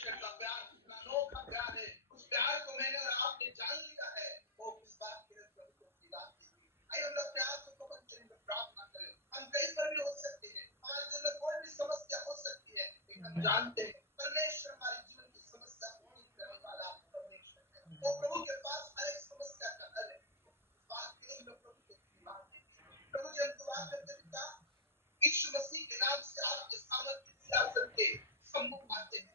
परमेश्वर का प्यार कितना अनोखा प्यार है, उस प्यार को मैंने और आपने जान लिया है। वो किस बात के लिए प्रभु को खुदा आइए हम लोग प्यार को पकड़ के प्रार्थना करें। हम कहीं पर भी हो सकते हैं, हमारे जीवन में कोई भी समस्या हो सकती है, लेकिन हम जानते हैं परमेश्वर हमारे जीवन की समस्या पूरी करने वाला परमेश्वर है। वो प्रभु के पास हर एक समस्या का हल है। बात के लिए हम लोग प्रभु को धन्यवाद देते हैं। प्रभु जी हम दुआ करते हैं पिता, यीशु मसीह के नाम से आपके सामर्थ्य सिंहासन के सम्मुख आते हैं।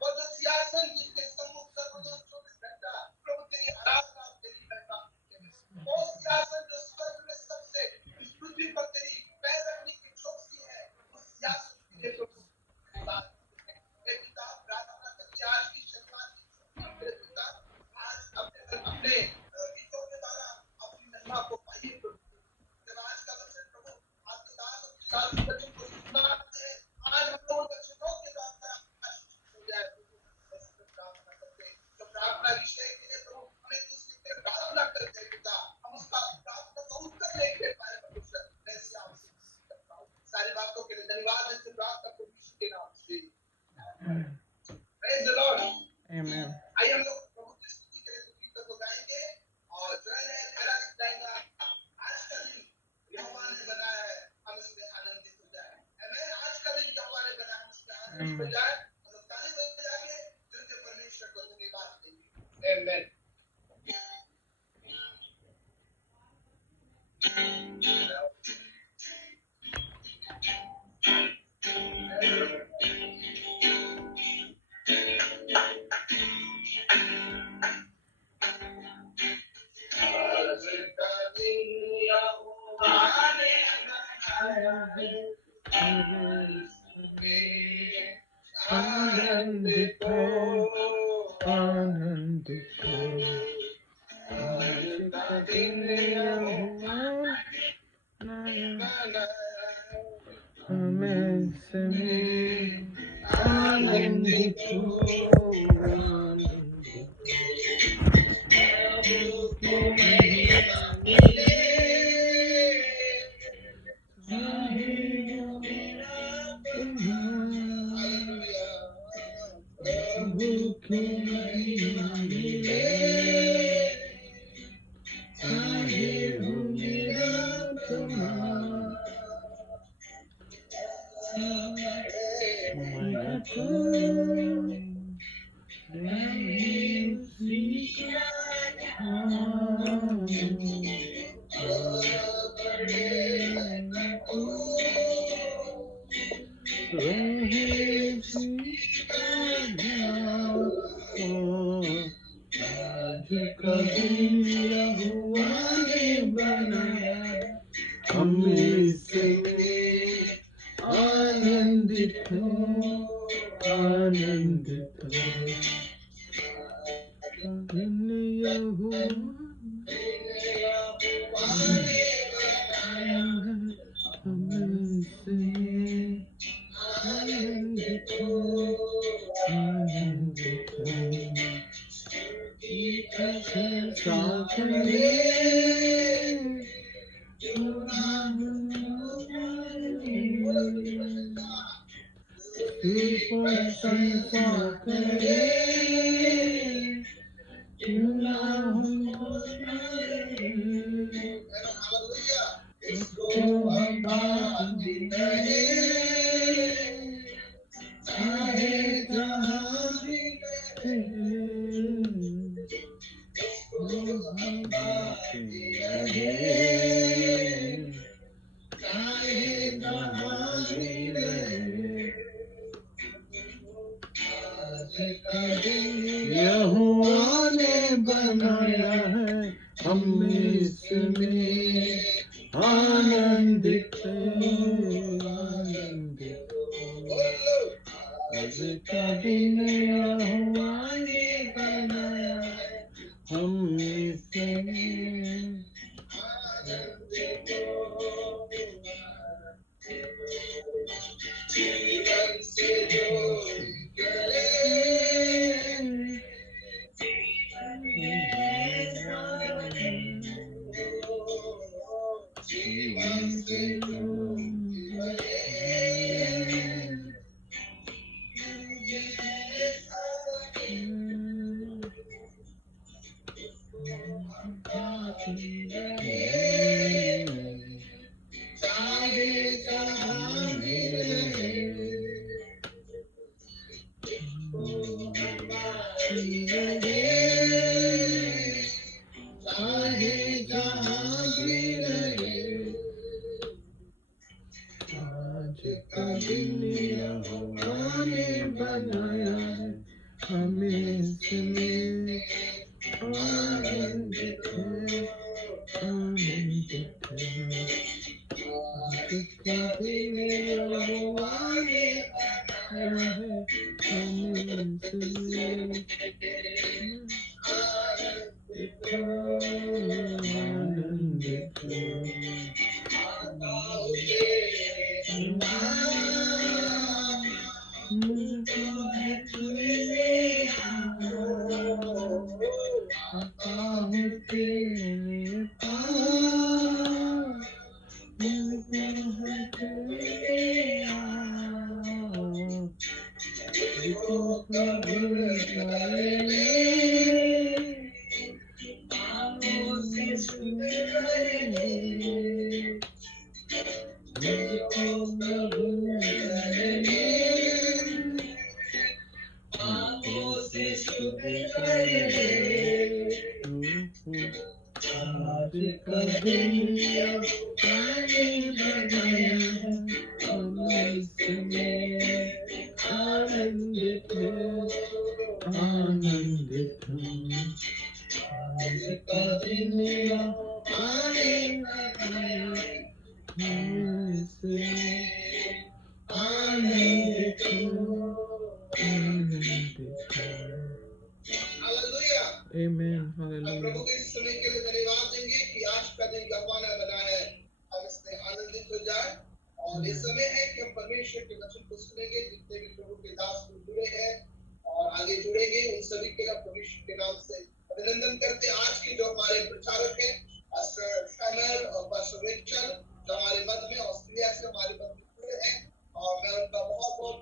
वो जो सिंहासन जिसके सम्मुख सर्वदोष 24 घंटा प्रभु तेरी आराधना और तेरी महिमा करते हैं। वो सिंहासन जो स्वर्ग में सबसे इस पृथ्वी पर तेरी पैर रखने की चौकसी है, उस सिंहासन के लिए प्रभु धन्यवाद करते हैं। हे पिता प्रार्थना करते आज की शुरुआत मेरे पिता आज अपने गीतों के द्वारा अपनी महिमा को पाइए प्रभु। जब आज का वचन प्रभु आपके दास और दास वचन को सुनाते हैं, आज हम लोगों के वचनों के द्वारा हो जाए प्रभु। ऐसे प्रार्थना करते हैं तो प्रार्थना विषय के लिए प्रभु हमें किसी पे प्रार्थना करते हैं पिता, हम उसका प्रार्थना का उत्तर लेके पाए परमेश्वर। ऐसे आपसे करता हूँ सारी बातों के लिए धन्यवाद देते प्रार्थना को यीशु के नाम से। प्रेज द लॉर्ड, आमेन। आइए हम लोग प्रभु की स्तुति के लिए गीतों को गाएंगे और जय जय खड़ा गाएंगे। आज का दिन यहोवा ने बनाया है, हम इसमें आनंदित हो जाए। आमेन। आज का दिन यहोवा ने बनाया, हम इसमें आनंदित हो जाए। हम लोग ताली बजाएंगे, दिल से परमेश्वर को धन्यवाद देंगे। आमेन। आज का दिन यहोवा ने बनाया है, आनंदित हो, आनंदित हो। आज का दिन यहोवा ने हमें समेत आनंदित हो, आनंदित हो, आनंदित हो। यहोवा ने बनाया है, हम इसमें आनंदित हो, आनंदित हो। आज का दिन यहोवा ने बनाया है, हम इसमें आनंदित हो। जीवन से जो निकले जीवन से जो निकले यहोवा ने बनाया है, हमें इसमें आनंदित है, आनंदित है। जिसका दिन यहोवा ने बनाया है, हमें इसमें आनंदित हालेलुया। Amen. हम Hallelujah. प्रभु के इस समय के लिए धन्यवाद देंगे कि आज का दिन यहोवा ने बनाया है, हम इसमें आनंदित हो जाए। और इस समय है कि हम परमेश्वर के वचन को सुनेंगे। जितने भी प्रभु के दास लोग जुड़े हैं और आगे जुड़ेंगे, उन सभी के लिए परमेश्वर के नाम से अभिनंदन करते हैं। आज के जो हमारे प्रचारक हैं, पास्टर शैमल और पास्टर रेचल, जो हमारे मध्य में ऑस्ट्रेलिया से हमारे मध्य में जुड़े हैं, और मैं उनका बहुत बहुत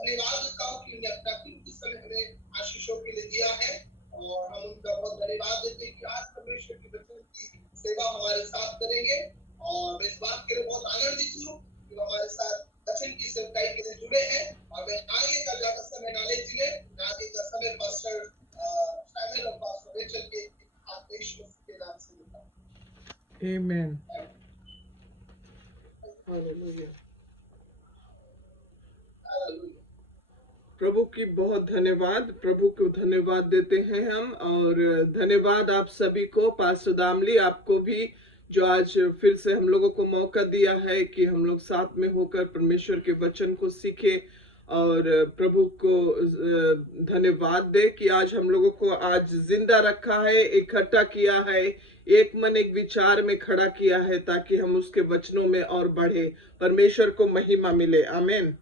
धन्यवाद करता हूँ कि उन्हें अपना कीमती समय हमें आशीषों के लिए दिया है। और हम उनका बहुत धन्यवाद देते हैं कि आज परमेश्वर के वचन की सेवा हमारे साथ करेंगे। और मैं इस बात के लिए बहुत आनंदित हूँ कि वो हमारे साथ वचन की सेवकाई के लिए जुड़े हैं। और मैं आगे का ज्यादा समय ना लेते हुए आगे का समय पास्टर शैमल और पास्टर रेचल के हाथ में यीशु मसीह के नाम से देता हूं। Amen. Hallelujah. हालेलुया। प्रभु की बहुत धन्यवाद, प्रभु को धन्यवाद देते हैं हम। और धन्यवाद आप सभी को, पास्टर दामली आपको भी, जो आज फिर से हम लोगों को मौका दिया है कि हम लोग साथ में होकर परमेश्वर के वचन को सीखें। और प्रभु को धन्यवाद दे कि आज हम लोगों को आज जिंदा रखा है, इकट्ठा किया है, एक मन एक विचार में खड़ा किया है, ताकि हम उसके वचनों में और बढ़े, परमेश्वर को महिमा मिले। आमीन,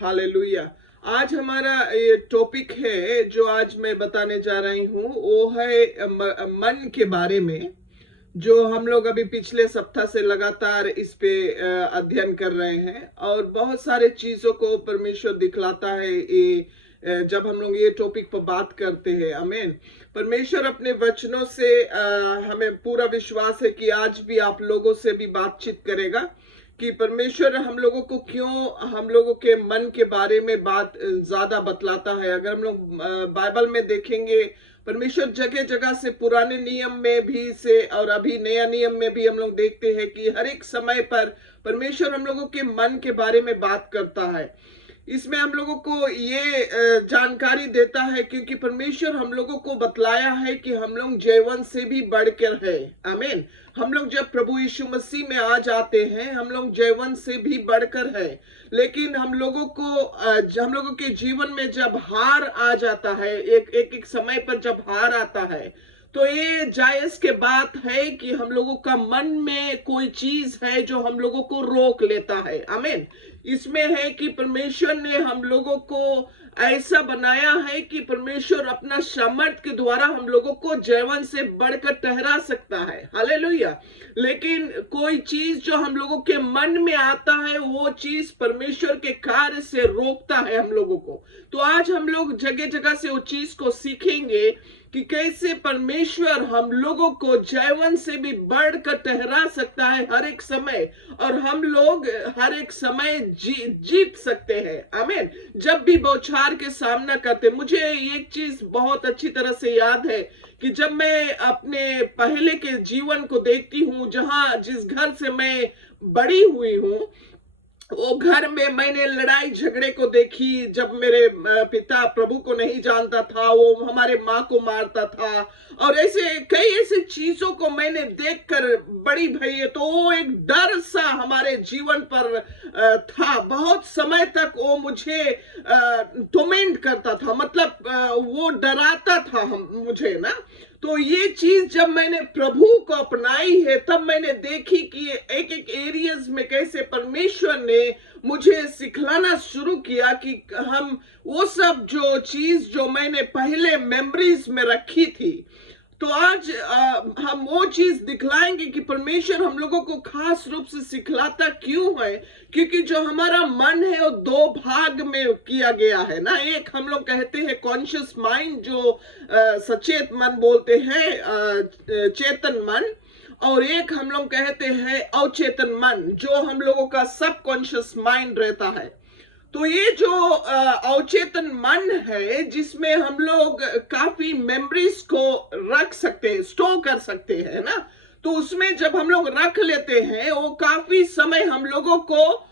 हालेलुया। आज हमारा ये टॉपिक है जो आज मैं बताने जा रही हूँ, वो है मन के बारे में, जो हम लोग अभी पिछले सप्ताह से लगातार इस पे अध्ययन कर रहे हैं। और बहुत सारे चीजों को परमेश्वर दिखलाता है ये जब हम लोग ये टॉपिक पर बात करते हैं। आमीन। परमेश्वर अपने वचनों से हमें पूरा विश्वास है कि आज भी आप लोगों से भी बातचीत करेगा, कि परमेश्वर हम लोगों को क्यों हम लोगों के मन के बारे में बात ज्यादा बतलाता है। अगर हम लोग बाइबल में देखेंगे, परमेश्वर जगह जगह से पुराने नियम में भी से और अभी नया नियम में भी हम लोग देखते हैं कि हर एक समय पर परमेश्वर हम लोगों के मन के बारे में बात करता है। इसमें हम लोगों को ये जानकारी देता है, क्योंकि परमेश्वर हम लोगों को बतलाया है कि हम लोग जीवन से भी बढ़कर है। आमीन। हम लोग जब प्रभु यीशु मसीह में आ जाते हैं, हम लोग जीवन से भी बढ़कर है। लेकिन हम लोगों के जीवन में जब हार आ जाता है, एक समय पर जब हार आता है, तो ये जायज के बात है कि हम लोगों का मन में कोई चीज है जो हम लोगों को रोक लेता है। आमीन। इसमें है कि परमेश्वर ने हम लोगों को ऐसा बनाया है कि परमेश्वर अपना सामर्थ के द्वारा हम लोगों को जीवन से बढ़कर ठहरा सकता है। हालेलुया। लेकिन कोई चीज जो हम लोगों के मन में आता है, वो चीज परमेश्वर के कार्य से रोकता है हम लोगों को। तो आज हम लोग जगह जगह से वो चीज को सीखेंगे कि कैसे परमेश्वर हम लोगों को जीवन से भी बढ़कर ठहरा सकता है हर एक समय, और हम लोग हर एक समय जीत सकते हैं। आमीन। जब भी बौछार के सामना करते, मुझे एक चीज बहुत अच्छी तरह से याद है कि जब मैं अपने पहले के जीवन को देखती हूँ, जिस घर से मैं बड़ी हुई हूँ, वो घर में मैंने लड़ाई झगड़े को देखी, जब मेरे पिता प्रभु को नहीं जानता था, वो हमारे माँ को मारता था, और ऐसे कई ऐसे चीजों को मैंने देखकर बड़ी भई है, तो वो एक डर सा हमारे जीवन पर था। बहुत समय तक वो मुझे टोर्मेंट करता था, मतलब वो डराता था मुझे ना। तो ये चीज जब मैंने प्रभु को अपनाई है, तब मैंने देखी कि एक एक एरियाज में कैसे परमेश्वर ने मुझे सिखलाना शुरू किया कि हम वो सब जो चीज जो मैंने पहले मेमोरीज में रखी थी, तो आज हम वो चीज दिखलाएंगे कि परमेश्वर हम लोगों को खास रूप से सिखलाता क्यों है। क्योंकि जो हमारा मन है वो दो भाग में किया गया है ना। एक हम लोग कहते हैं कॉन्शियस माइंड, जो सचेत मन बोलते हैं, चेतन मन, और एक हम लोग कहते हैं अवचेतन मन, जो हम लोगों का सबकॉन्शियस माइंड रहता है। तो ये जो अवचेतन मन है, जिसमें हम लोग काफी मेमोरीज को रख सकते हैं, स्टोर कर सकते हैं ना, तो उसमें जब हम लोग रख लेते हैं, वो काफी समय हम लोगों को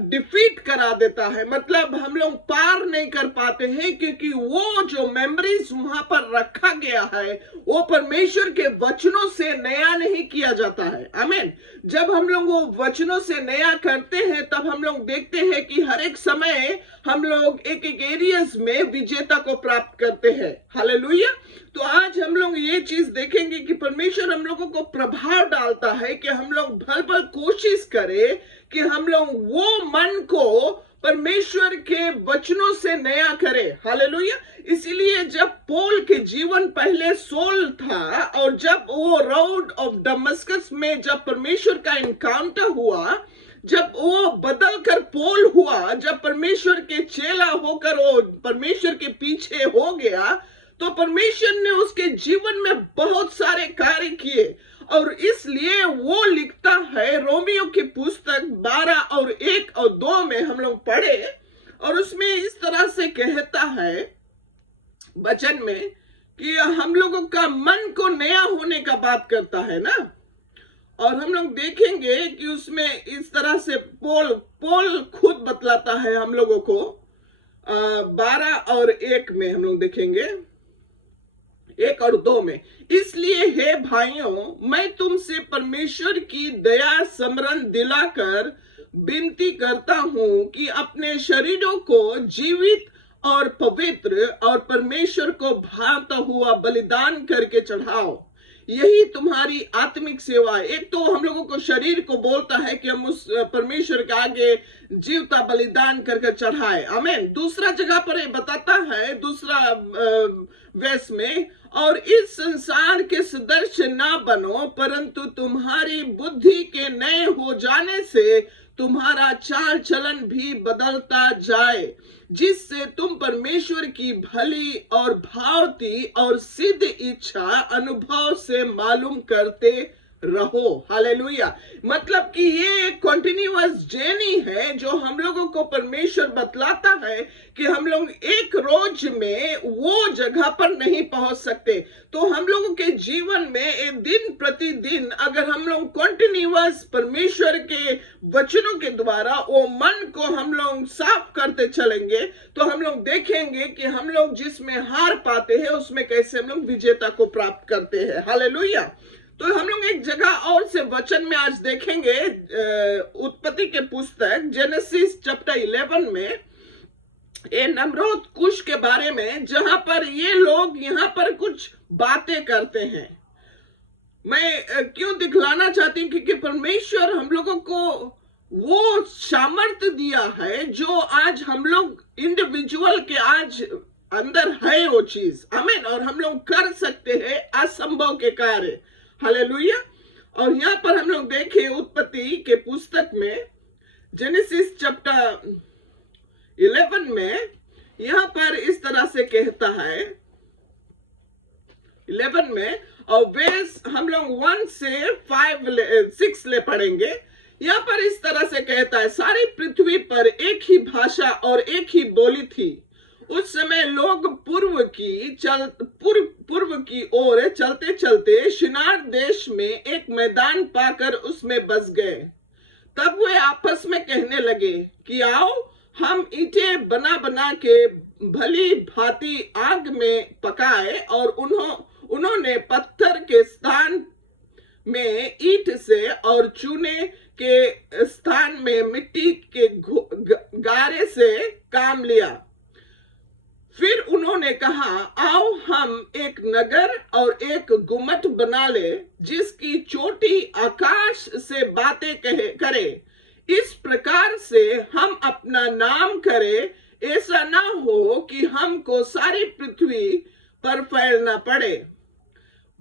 डिफीट करा देता है, मतलब हम लोग पार नहीं कर पाते हैं, क्योंकि वो जो मेमोरीज वहां पर रखा गया है वो परमेश्वर के वचनों से नया नहीं किया जाता है। आमीन। जब हम लोग वो वचनों से नया करते हैं, तब हम लोग देखते हैं कि हर एक समय हम लोग एक एक एरियाज में विजेता को प्राप्त करते हैं। हालेलुया। तो आज हम लोग ये चीज देखेंगे कि परमेश्वर हम लोगों को प्रभाव डालता है कि हम लोग भल भल कोशिश करें कि हम लोग वो मन को परमेश्वर के वचनों से नया करें। हालेलुया। इसीलिए जब पौल के जीवन पहले सोल था, और जब वो रोड ऑफ दमस्कस में जब परमेश्वर का इनकाउंटर हुआ, जब वो बदल कर पौल हुआ, जब परमेश्वर के चेला होकर वो परमेश्वर के पीछे हो गया, तो परमेश्वर ने उसके जीवन में बहुत सारे कार्य किए, और इसलिए वो लिखता है रोमियो की पुस्तक 12 और 1 और 2 में हम लोग पढ़े, और उसमें इस तरह से कहता है वचन में कि हम लोगों का मन को नया होने का बात करता है ना। और हम लोग देखेंगे कि उसमें इस तरह से पौल खुद बतलाता है हम लोगों को। 12 और 1 में हम लोग देखेंगे, 1 और 2 में, इसलिए हे भाइयों, मैं तुमसे परमेश्वर की दया स्मरण दिलाकर विनती करता हूं कि अपने शरीरों को जीवित और पवित्र और परमेश्वर को भाता हुआ बलिदान करके चढ़ाओ, यही तुम्हारी आत्मिक सेवा। एक तो हम लोगों को शरीर को बोलता है कि हम उस परमेश्वर के आगे जीवता बलिदान करके चढ़ाए। आमीन। दूसरा जगह पर बताता है, दूसरा वेस में, और इस संसार के सदृश ना बनो, परंतु तुम्हारी बुद्धि के नए हो जाने से तुम्हारा चाल चलन भी बदलता जाए, जिससे तुम परमेश्वर की भली और भावती और सिद्ध इच्छा अनुभव से मालूम करते रहो। हालेलुया। मतलब कि ये एक कंटिन्यूअस जर्नी है, जो हम लोगों को परमेश्वर बतलाता है कि हम लोग एक रोज में वो जगह पर नहीं पहुंच सकते। तो हम लोगों के जीवन में दिन प्रतिदिन अगर हम लोग कंटिन्यूअस परमेश्वर के वचनों के द्वारा वो मन को हम लोग साफ करते चलेंगे, तो हम लोग देखेंगे कि हम लोग जिसमें हार पाते हैं उसमें कैसे हम लोग विजेता को प्राप्त करते हैं। हालेलुया। तो हम लोग एक जगह और से वचन में आज देखेंगे, उत्पत्ति के पुस्तक जेनेसिस चैप्टर 11 में, ये नमरोद कुश के बारे में, जहां पर ये लोग यहाँ पर कुछ बातें करते हैं। मैं क्यों दिखलाना चाहती हूँ, क्योंकि परमेश्वर हम लोगों को वो सामर्थ्य दिया है जो आज हम लोग इंडिविजुअल के आज अंदर है वो चीज। आमीन। और हम लोग कर सकते हैं असंभव के कार्य। हालेलुया। और यहाँ पर हम लोग देखें उत्पत्ति के पुस्तक में जेनेसिस चैप्टर 11 में, यहाँ पर इस तरह से कहता है 11 में, और वेस हम लोग 1 से 6 ले पढ़ेंगे। यहाँ पर इस तरह से कहता है, सारी पृथ्वी पर एक ही भाषा और एक ही बोली थी। उस समय लोग पूर्व की ओर चलते चलते शिनार देश में एक मैदान पाकर उसमें बस गए। तब वे आपस में कहने लगे कि आओ हम ईंटें बना बना के भली भांति आग में पकाए, और उन्होंने पत्थर के स्थान में ईंट से और चूने के स्थान में मिट्टी के गारे से काम लिया। फिर उन्होंने कहा, आओ हम एक नगर और एक गुम्मट बना ले, जिसकी चोटी आकाश से बातें करे। इस प्रकार से हम अपना नाम करें, ऐसा ना हो कि हमको सारी पृथ्वी पर फैलना पड़े।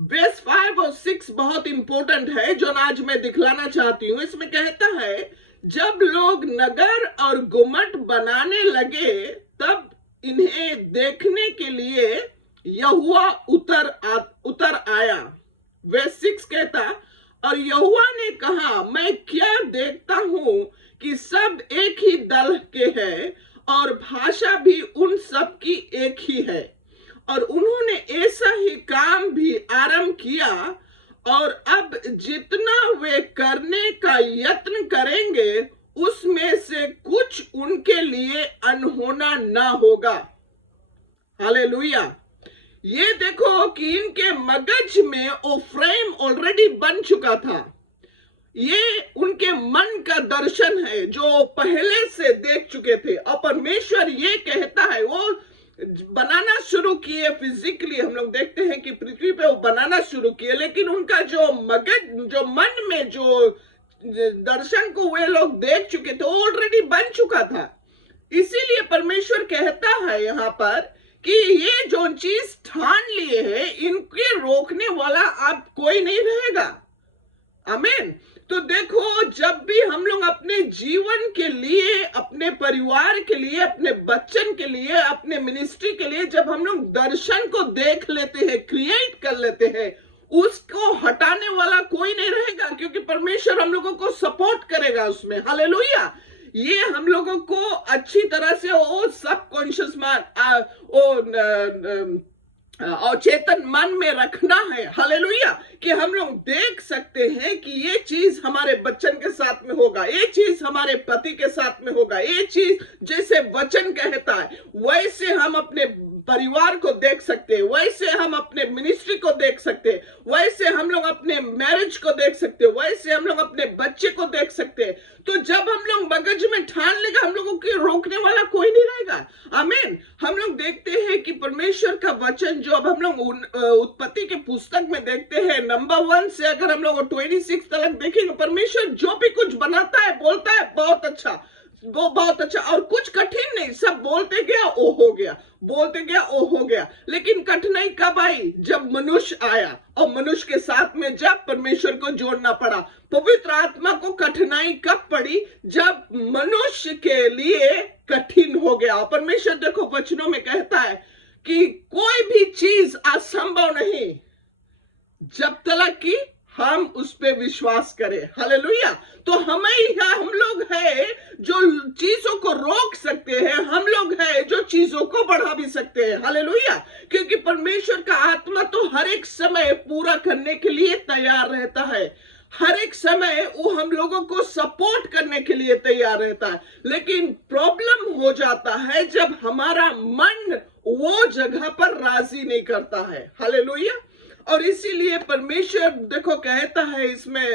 वर्स 5 और 6 बहुत इंपॉर्टेंट है, जो आज मैं दिखलाना चाहती हूँ। इसमें कहता है, जब लोग नगर और गुम्मट बनाने लगे, तब इन्हें देखने के लिए यहोवा उतर आया। वर्स 6 कहता, और यहोवा ने कहा, मैं क्या देखता हूं कि सब एक ही दल के हैं और भाषा भी उन सब की एक ही है, और उन्होंने ऐसा ही काम भी आरंभ किया, और अब जितना वे करने का यत्न करेंगे, उसमें से कुछ उनके लिए अनहोना ना होगा। हालेलुया। ये देखो कि इनके मगज में वो फ्रेम ऑलरेडी बन चुका था। ये उनके मन का दर्शन है जो पहले से देख चुके थे, और परमेश्वर ये कहता है, वो बनाना शुरू किए फिजिकली। हम लोग देखते हैं कि पृथ्वी पे वो बनाना शुरू किए, लेकिन उनका जो मगज, जो मन में जो दर्शन को वे लोग देख चुके थे, वो ऑलरेडी बन चुका था। इसीलिए परमेश्वर कहता है यहाँ पर कि ये जो चीज ठान लिए है, इनके रोकने वाला अब कोई नहीं रहेगा। आमीन। तो देखो, जब भी हम लोग अपने जीवन के लिए, अपने परिवार के लिए, अपने बच्चन के लिए, अपने मिनिस्ट्री के लिए, जब हम लोग दर्शन को देख लेते हैं, क्रिएट कर लेते हैं, उसको हटाने वाला कोई नहीं रहेगा, क्योंकि परमेश्वर हम लोगों को सपोर्ट करेगा उसमें। हालेलुया। ये हम लोगों को अच्छी तरह से वो सबकॉन्शियस और चेतन मन में रखना है। हालेलुया। कि हम लोग देख सकते हैं कि ये चीज हमारे बच्चन के साथ में होगा, ये चीज हमारे पति के साथ में होगा, ये चीज जैसे वचन कहता है वैसे हम अपने परिवार को देख सकते हैं, वैसे हम अपने मिनिस्ट्री को देख सकते हैं, वैसे हम लोग अपने मैरिज को देख सकते हैं, वैसे हम लोग अपने बच्चे को देख सकते हैं। तो जब हम लोग मगज में ठान लेगा, हम लोगों को रोकने वाला कोई नहीं रहेगा। आमीन। हम लोग देखते हैं कि परमेश्वर का वचन जो अब हम लोग उत्पत्ति के पुस्तक में देखते हैं, नंबर 1 से अगर हम लोग 26 तक देखेंगे, परमेश्वर जो भी कुछ बनाता है, बोलता है बहुत अच्छा, वो बहुत अच्छा, और कुछ कठिन नहीं, सब बोलते गया ओ हो गया, बोलते गया ओ हो गया। लेकिन कठिनाई कब आई? जब मनुष्य आया, और मनुष्य के साथ में जब परमेश्वर को जोड़ना पड़ा। पवित्र आत्मा को कठिनाई कब पड़ी? जब मनुष्य के लिए कठिन हो गया। परमेश्वर देखो वचनों में कहता है कि कोई भी चीज असंभव नहीं जब तक कि हम उस पे विश्वास करें। हालेलुया। तो हम लोग हैं जो चीजों को रोक सकते हैं, हम लोग हैं जो चीजों को बढ़ा भी सकते हैं। हालेलुया। क्योंकि परमेश्वर का आत्मा तो हर एक समय पूरा करने के लिए तैयार रहता है, हर एक समय वो हम लोगों को सपोर्ट करने के लिए तैयार रहता है। लेकिन प्रॉब्लम हो जाता है जब हमारा मन वो जगह पर राजी नहीं करता है। हालेलुया। और इसीलिए परमेश्वर देखो कहता है इसमें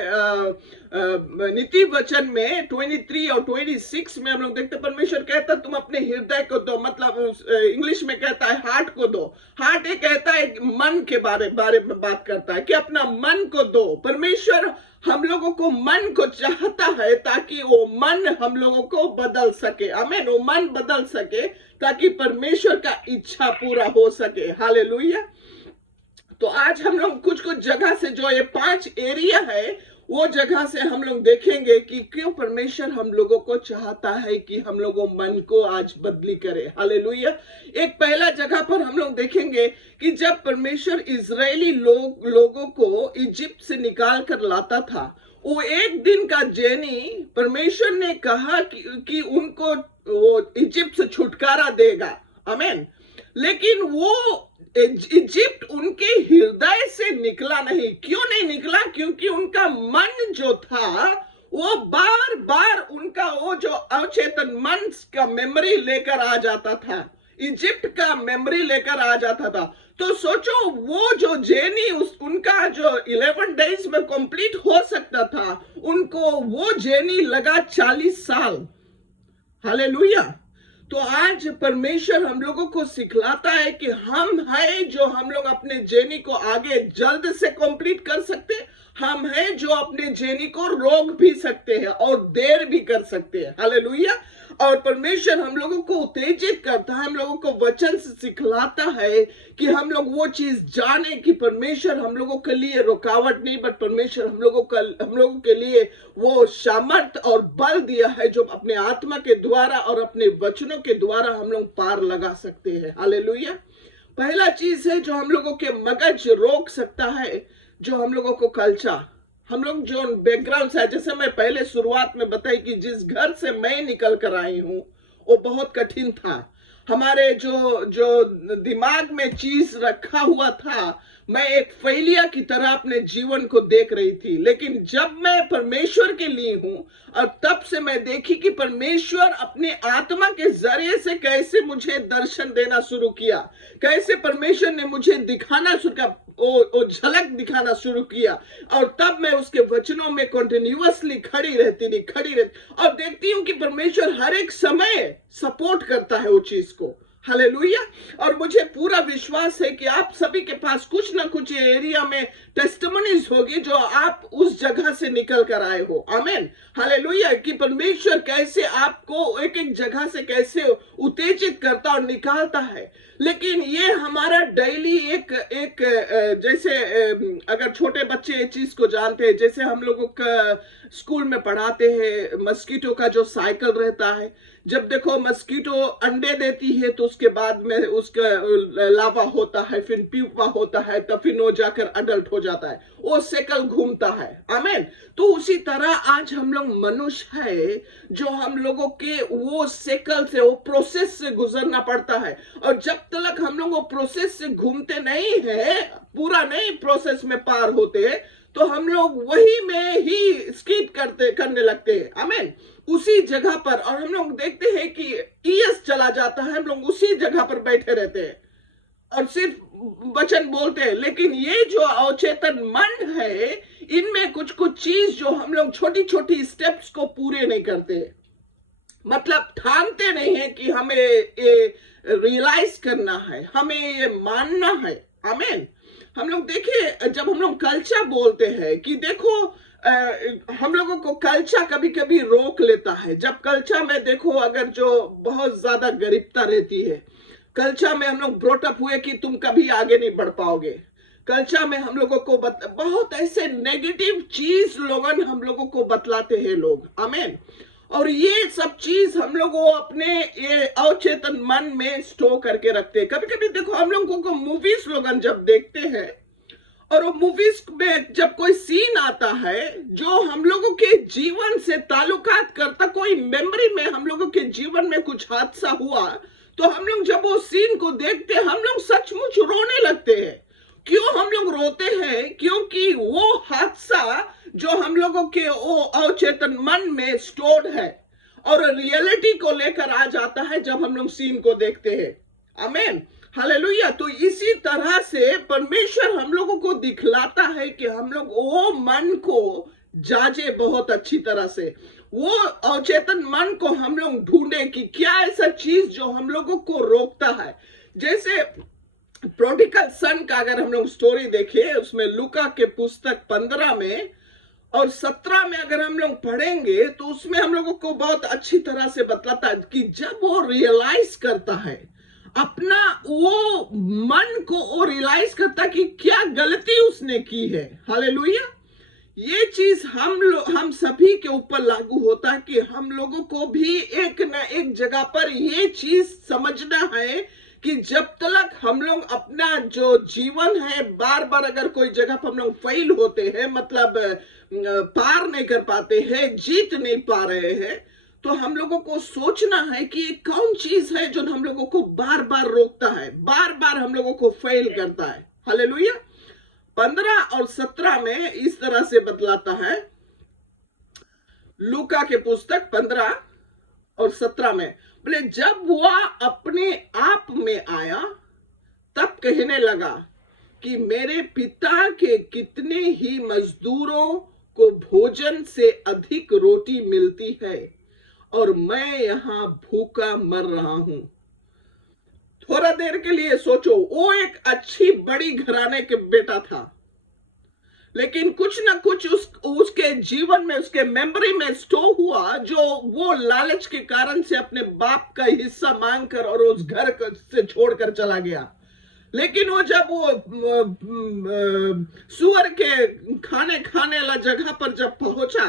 नीति वचन में 23 और 26 में हम लोग देखते हैं, परमेश्वर कहता है तुम अपने हृदय को दो, मतलब इंग्लिश में कहता है हार्ट को दो। हार्ट ये कहता है मन के बारे में बात करता है कि अपना मन को दो। परमेश्वर हम लोगों को मन को चाहता है ताकि वो मन हम लोगों को बदल सके। आमीन। वो मन बदल सके ताकि परमेश्वर का इच्छा पूरा हो सके। हालेलुया। तो आज हम लोग कुछ जगह से जो ये 5 एरिया है, वो जगह से हम लोग देखेंगे कि क्यों परमेश्वर हम लोगों को चाहता है कि हम लोगों मन को आज बदली करे। हालेलुया। एक पहला जगह पर हम लोग देखेंगे कि जब परमेश्वर इजरायली लोगों को इजिप्ट से निकाल कर लाता था, वो एक दिन का जर्नी परमेश्वर ने कहा कि उनको वो इजिप्ट से छुटकारा देगा। आमीन। लेकिन वो इजिप्ट उनके हृदय से निकला नहीं। क्यों नहीं निकला? क्योंकि उनका मन जो था वो बार बार उनका वो जो अवचेतन मन का मेमोरी लेकर आ जाता था, इजिप्ट का मेमोरी लेकर आ जाता था। तो सोचो वो जो जर्नी उनका जो 11 डेज में कंप्लीट हो सकता था, उनको वो जर्नी लगा 40 साल। हालेलुया। तो आज परमेश्वर हम लोगों को सिखलाता है कि हम है जो हम लोग अपने जर्नी को आगे जल्द से कंप्लीट कर सकते हैं, हम हैं जो अपने जर्नी को रोक भी सकते हैं और देर भी कर सकते हैं। हालेलुया। और परमेश्वर हम लोगों को उत्तेजित करता है, हम लोगों को वचन से सिखलाता है कि हम लोग वो चीज जाने कि परमेश्वर हम लोगों के लिए रुकावट नहीं, बट परमेश्वर हम लोगों के लिए वो सामर्थ और बल दिया है जो अपने आत्मा के द्वारा और अपने वचनों के द्वारा हम लोग पार लगा सकते हैं। हालेलुया। पहला चीज है जो हम लोगों के मगज रोक सकता है, जो हम लोगों को कल्चर, हम लोग जो बैकग्राउंड है, जैसे मैं पहले शुरुआत में बताई कि जिस घर से मैं निकल कर आई हूं वो बहुत कठिन था। हमारे जो दिमाग में चीज रखा हुआ था, मैं एक फैलिया की तरह अपने जीवन को देख रही थी। लेकिन जब मैं परमेश्वर के लिए हूं और तब से मैं देखी कि परमेश्वर अपने आत्मा के जरिए से कैसे मुझे दर्शन देना शुरू किया, कैसे परमेश्वर ने मुझे दिखाना शुरू वो झलक दिखाना शुरू किया, और तब मैं उसके वचनों में कंटिन्यूअसली खड़ी रहती और देखती हूँ कि परमेश्वर हर एक समय सपोर्ट करता है वो चीज को। हालेलुया। और मुझे पूरा विश्वास है कि आप सभी के पास कुछ ना कुछ एरिया में टेस्टिमनीज होगी जो आप उस जगह से निकल कर आए हो। आमीन। हालेलुया। कि परमेश्वर कैसे आपको एक एक जगह से कैसे उत्तेजित करता और निकालता है। लेकिन ये हमारा डेली एक जैसे अगर छोटे बच्चे ये चीज को जानते हैं, जैसे हम लोगों का स्कूल में पढ़ाते हैं मस्कीटो का जो साइकिल रहता है, जब देखो मस्कीटो अंडे देती है तो उसके बाद में उसका लावा होता है, फिर प्यूपा होता है, तब फिर वो जाकर अडल्ट हो जाता है, वो साइकिल घूमता है। आमीन। तो उसी तरह आज हम लोग मनुष्य है जो हम लोगों के वो साइकिल से, वो प्रोसेस से गुजरना पड़ता है। और जब तक हम लोग वो प्रोसेस से घूमते नहीं है, पूरा नहीं प्रोसेस में पार होते, तो हम लोग वही में ही स्किट करने लगते हैं। आमीन। उसी जगह पर, और हम लोग देखते हैं कि ईएस चला जाता है, हम लोग उसी जगह पर बैठे रहते हैं और सिर्फ वचन बोलते हैं। लेकिन ये जो अवचेतन मन है, इनमें कुछ कुछ चीज जो हम लोग छोटी छोटी स्टेप्स को पूरे नहीं करते, मतलब ठानते नहीं है कि हमें ये रियलाइज करना है, हमें ये मानना है। आमीन। हम लोग देखिए, जब हम लोग कल्चर बोलते हैं कि देखो हम लोगों को कल्चर कभी कभी रोक लेता है। जब कल्चर में देखो, अगर जो बहुत ज्यादा गरीबता रहती है, कल्चर में हम लोग ब्रॉटअप हुए कि तुम कभी आगे नहीं बढ़ पाओगे। कल्चर में हम लोगों को बहुत ऐसे नेगेटिव चीज हम लोगों को बतलाते हैं लोग। आमीन। और ये सब चीज हम लोग अपने ये अवचेतन मन में स्टोर करके रखते हैं। कभी कभी देखो हम लोगों को मूवीज जब देखते हैं, और वो मूवीज में जब कोई सीन आता है जो हम लोगों के जीवन से ताल्लुकात करता, कोई मेमोरी में हम लोगों के जीवन में कुछ हादसा हुआ, तो हम लोग जब वो सीन को देखते हैं, हम लोग सचमुच रोने लगते हैं। क्यों हम लोग रोते हैं? क्योंकि वो हादसा जो हम लोगों के वो अवचेतन मन में स्टोर्ड है और रियलिटी को लेकर आ जाता है जब हम लोग सीन को देखते हैं। आमीन। हालेलुया। तो इसी तरह से परमेश्वर हम लोगों को दिखलाता है कि हम लोग वो मन को जांचे बहुत अच्छी तरह से, वो अवचेतन मन को हम लोग ढूंढे कि क्या ऐसा चीज जो हम लोगों को रोकता है। जैसे प्रोडिगल सन का अगर हम लोग स्टोरी देखें, उसमें लूका के पुस्तक 15 में और 17 में अगर हम लोग पढ़ेंगे तो उसमें हम लोगों को बहुत अच्छी तरह से बतलाता है कि जब वो रियलाइज करता है अपना, वो मन को वो रियलाइज करता कि क्या गलती उसने की है। हालेलुया। ये चीज हम सभी के ऊपर लागू होता है कि हम लोगों को भी एक न एक जगह पर ये चीज समझना है कि जब तक हम लोग अपना जो जीवन है, बार बार अगर कोई जगह पर हम लोग फेल होते हैं, मतलब पार नहीं कर पाते हैं, जीत नहीं पा रहे हैं, तो हम लोगों को सोचना है कि ये कौन चीज है जो हम लोगों को बार बार रोकता है, बार बार हम लोगों को फेल करता है। हालेलुया। 15 और 17 में इस तरह से बतलाता है, लूका के पुस्तक 15 और 17 में बोले, जब वह अपने आप में आया तब कहने लगा कि मेरे पिता के कितने ही मजदूरों को भोजन से अधिक रोटी मिलती है और मैं यहाँ भूखा मर रहा हूं। थोड़ा देर के लिए सोचो, वो एक अच्छी बड़ी घराने के बेटा था, लेकिन कुछ ना कुछ उसके जीवन में, उसके मेमोरी में स्टोर हुआ, जो वो लालच के कारण से अपने बाप का हिस्सा मांगकर और उस घर से छोड़कर चला गया। लेकिन वो जब वो सुअर के खाने वाला जगह पर जब पहुंचा,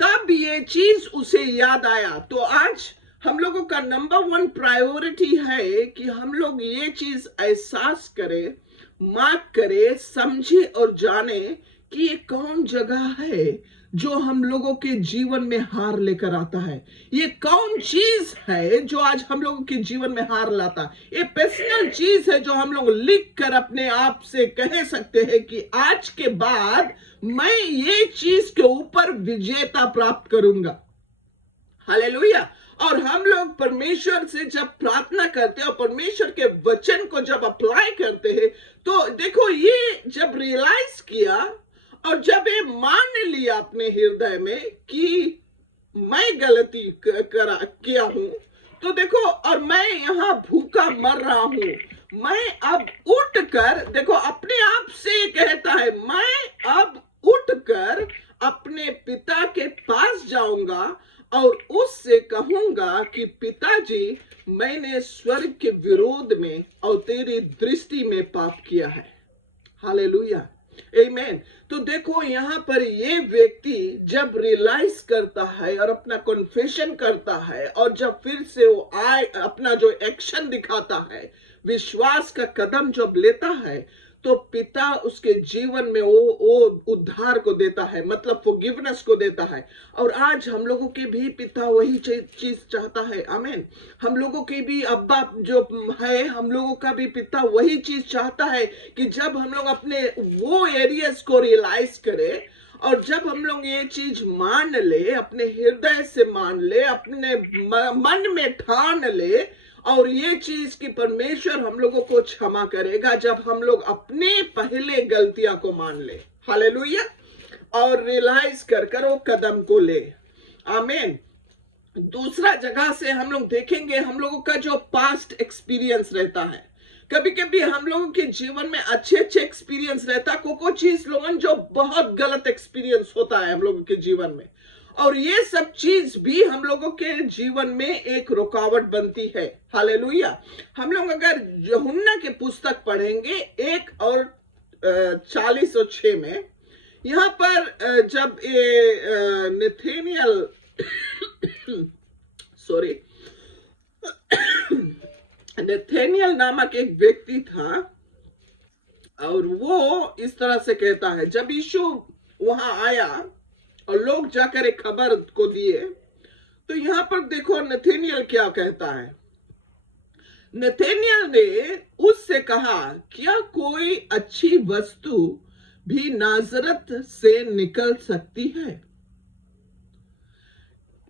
तब ये चीज उसे याद आया। तो आज हम लोगों का नंबर 1 प्रायोरिटी है कि हम लोग ये चीज एहसास करें, मार्क करे, समझे और जाने कि ये कौन जगह है जो हम लोगों के जीवन में हार लेकर आता है। ये कौन चीज है जो आज हम लोगों के जीवन में हार लाता है। ये पर्सनल चीज है जो हम लोग लिख कर अपने आप से कह सकते हैं कि आज के बाद मैं ये चीज के ऊपर विजेता प्राप्त करूंगा। हालेलुया। और हम लोग परमेश्वर से जब प्रार्थना करते हैं और परमेश्वर के वचन को जब अप्लाई करते हैं, तो देखो, ये जब रियलाइज किया और जब ये मान लिया अपने हृदय में कि मैं गलती किया हूं, तो देखो, और मैं यहाँ भूखा मर रहा हूं, मैं अब उठकर, देखो, अपने आप से कहता है, मैं अब उठकर अपने पिता के पास जाऊंगा और उससे कहूंगा कि पिताजी, मैंने स्वर्ग के विरोध में और तेरी दृष्टि में पाप किया है। हालेलुया, आमीन। तो देखो, यहाँ पर ये व्यक्ति जब रियलाइज करता है और अपना कन्फेशन करता है और जब फिर से वो अपना जो एक्शन दिखाता है, विश्वास का कदम जब लेता है, तो पिता उसके जीवन में वो उद्धार को देता है, मतलब फॉरगिवनेस को देता है। और आज हम लोगों के भी पिता वही चीज चाहता है। आमीन। हम लोगों के भी अब्बा जो है, हम लोगों का भी पिता वही चीज चाहता है कि जब हम लोग अपने वो एरियाज को रियलाइज करें और जब हम लोग ये चीज मान ले, अपने हृदय से मान ले, अपने मन में ठान ले, और ये चीज कि परमेश्वर हम लोगों को क्षमा करेगा जब हम लोग अपने पहले गलतियां को मान ले। हालेलुया। और रियलाइज कर वो कदम को ले। आमीन। दूसरा जगह से हम लोग देखेंगे, हम लोगों का जो पास्ट एक्सपीरियंस रहता है, कभी कभी हम लोगों के जीवन में अच्छे एक्सपीरियंस रहता, को चीज लोगन जो बहुत गलत एक्सपीरियंस होता है हम लोगों के जीवन में, और ये सब चीज भी हम लोगों के जीवन में एक रुकावट बनती है। हालेलुया। हम लोग अगर यूहन्ना के पुस्तक पढ़ेंगे 1 और 40 और 6 में, यहाँ पर जब ये नथानिएल नथानिएल नामक एक व्यक्ति था, और वो इस तरह से कहता है, जब यीशु वहां आया और लोग जाकर एक खबर को दिए, तो यहां पर देखो नथानिएल क्या कहता है। नथानिएल ने उससे कहा, क्या कोई अच्छी वस्तु भी नाजरत से निकल सकती है?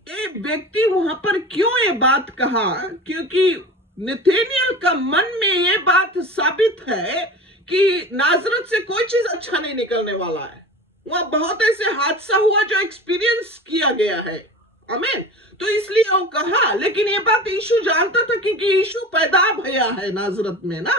ये व्यक्ति वहां पर क्यों ये बात कहा? क्योंकि नथानिएल का मन में ये बात साबित है कि नाजरत से कोई चीज अच्छा नहीं निकलने वाला है। वहां बहुत ऐसे हादसा हुआ जो एक्सपीरियंस किया गया है। आमीन। तो इसलिए वो कहा, लेकिन ये बात यीशु जानता था, क्योंकि यीशु पैदा भया है नाजरत में ना।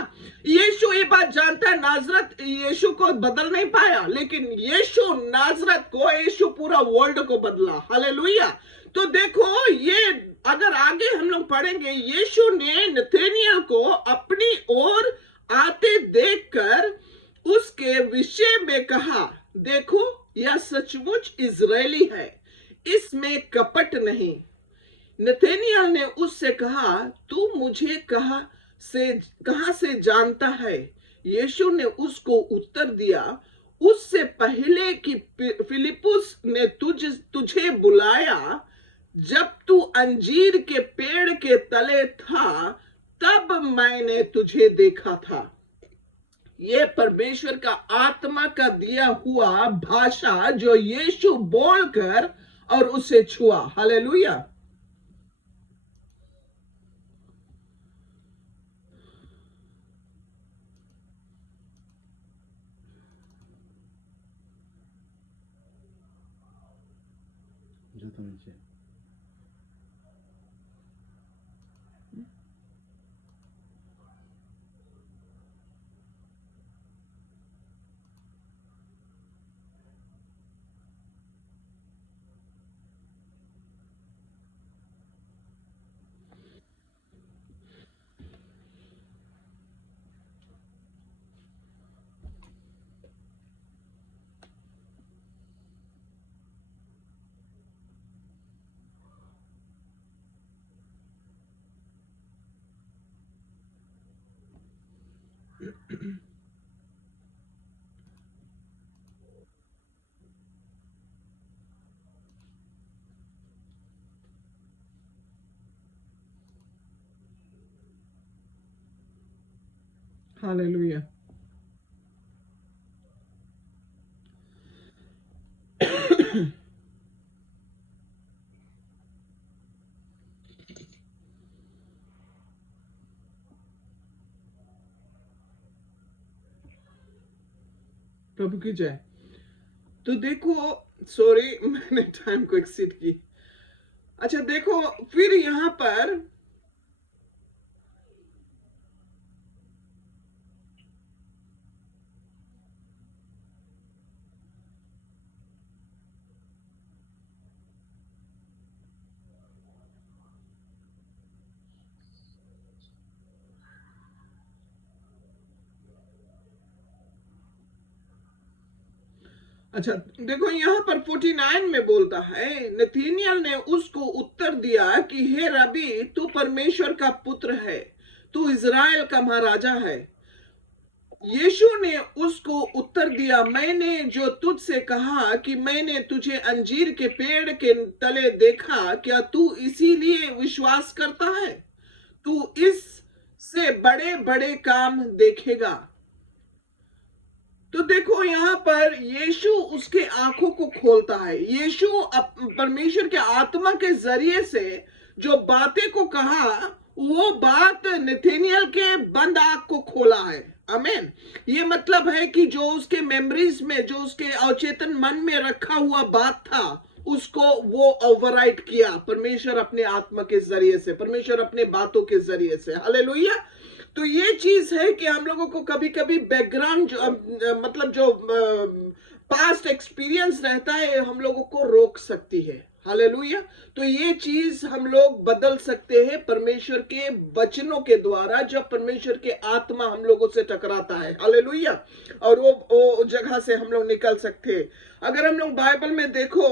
यीशु ये बात जानता है, नाजरत यीशु को बदल नहीं पाया, लेकिन यीशु नाजरत को, यीशु पूरा वर्ल्ड को बदला। हालेलुया। तो देखो, ये अगर आगे हम लोग पढ़ेंगे, यीशु ने नथानिएल को अपनी ओर आते देखकर उसके विषय में कहा, देखो, यह सचमुच इजरायली है, इसमें कपट नहीं। नथानिएल ने उससे कहा, तू मुझे कहां से जानता है? यीशु ने उसको उत्तर दिया, उससे पहले कि फिलिपुस ने तुझे बुलाया, जब तू अंजीर के पेड़ के तले था, तब मैंने तुझे देखा था। ये परमेश्वर का आत्मा का दिया हुआ भाषा जो यीशु बोलकर और उसे छुआ। हालेलुया। हालेलुया। प्रभु की जय। तो देखो, सॉरी मैंने टाइम को एक्सीड की। अच्छा देखो, फिर यहां पर अच्छा देखो, यहाँ पर 49 में बोलता है, नथानिएल ने उसको उत्तर दिया कि हे रबी, तू परमेश्वर का पुत्र है, तू इज़राइल का महाराजा है। यीशु ने उसको उत्तर दिया, मैंने जो तुझसे कहा कि मैंने तुझे अंजीर के पेड़ के तले देखा, क्या तू इसीलिए विश्वास करता है? तू इससे बड़े बड़े काम देखेगा। तो देखो, यहाँ पर यीशु उसके आंखों को खोलता है। यीशु परमेश्वर के आत्मा के जरिए से जो बातें को कहा, वो बात नथानिएल के बंद आंख को खोला है। आमीन। ये मतलब है कि जो उसके मेमोरीज में, जो उसके अवचेतन मन में रखा हुआ बात था, उसको वो ओवरराइड किया परमेश्वर अपने आत्मा के जरिए से, परमेश्वर अपने बातों के जरिए से। हालेलुया। तो ये चीज है कि हम लोगों को कभी कभी बैकग्राउंड मतलब जो पास्ट एक्सपीरियंस रहता है, हम लोगों को रोक सकती है। हालेलुया। तो ये चीज हम लोग बदल सकते हैं परमेश्वर के वचनों के द्वारा, जब परमेश्वर के आत्मा हम लोगों से टकराता है। हालेलुया। और वो जगह से हम लोग निकल सकते हैं। अगर हम लोग बाइबल में देखो,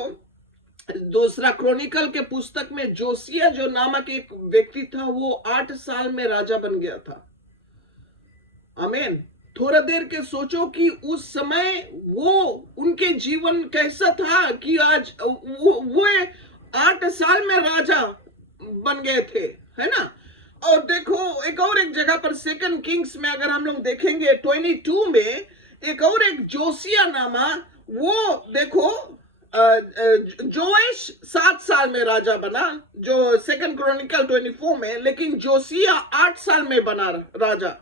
दूसरा क्रॉनिकल के पुस्तक में जोसिया जो नामक एक व्यक्ति था, वो 8 साल में राजा बन गया था। आमीन। थोड़ा देर के सोचो कि उस समय वो उनके जीवन कैसा था कि आज वो 8 साल में राजा बन गए थे, है ना। और देखो, एक जगह पर 2 किंग्स में अगर हम लोग देखेंगे 22 में, एक जोसिया नामा, वो देखो जोएश 7 साल में राजा बना, जो 2 क्रॉनिकल 24 में, लेकिन जोसिया 8 साल में बना राजा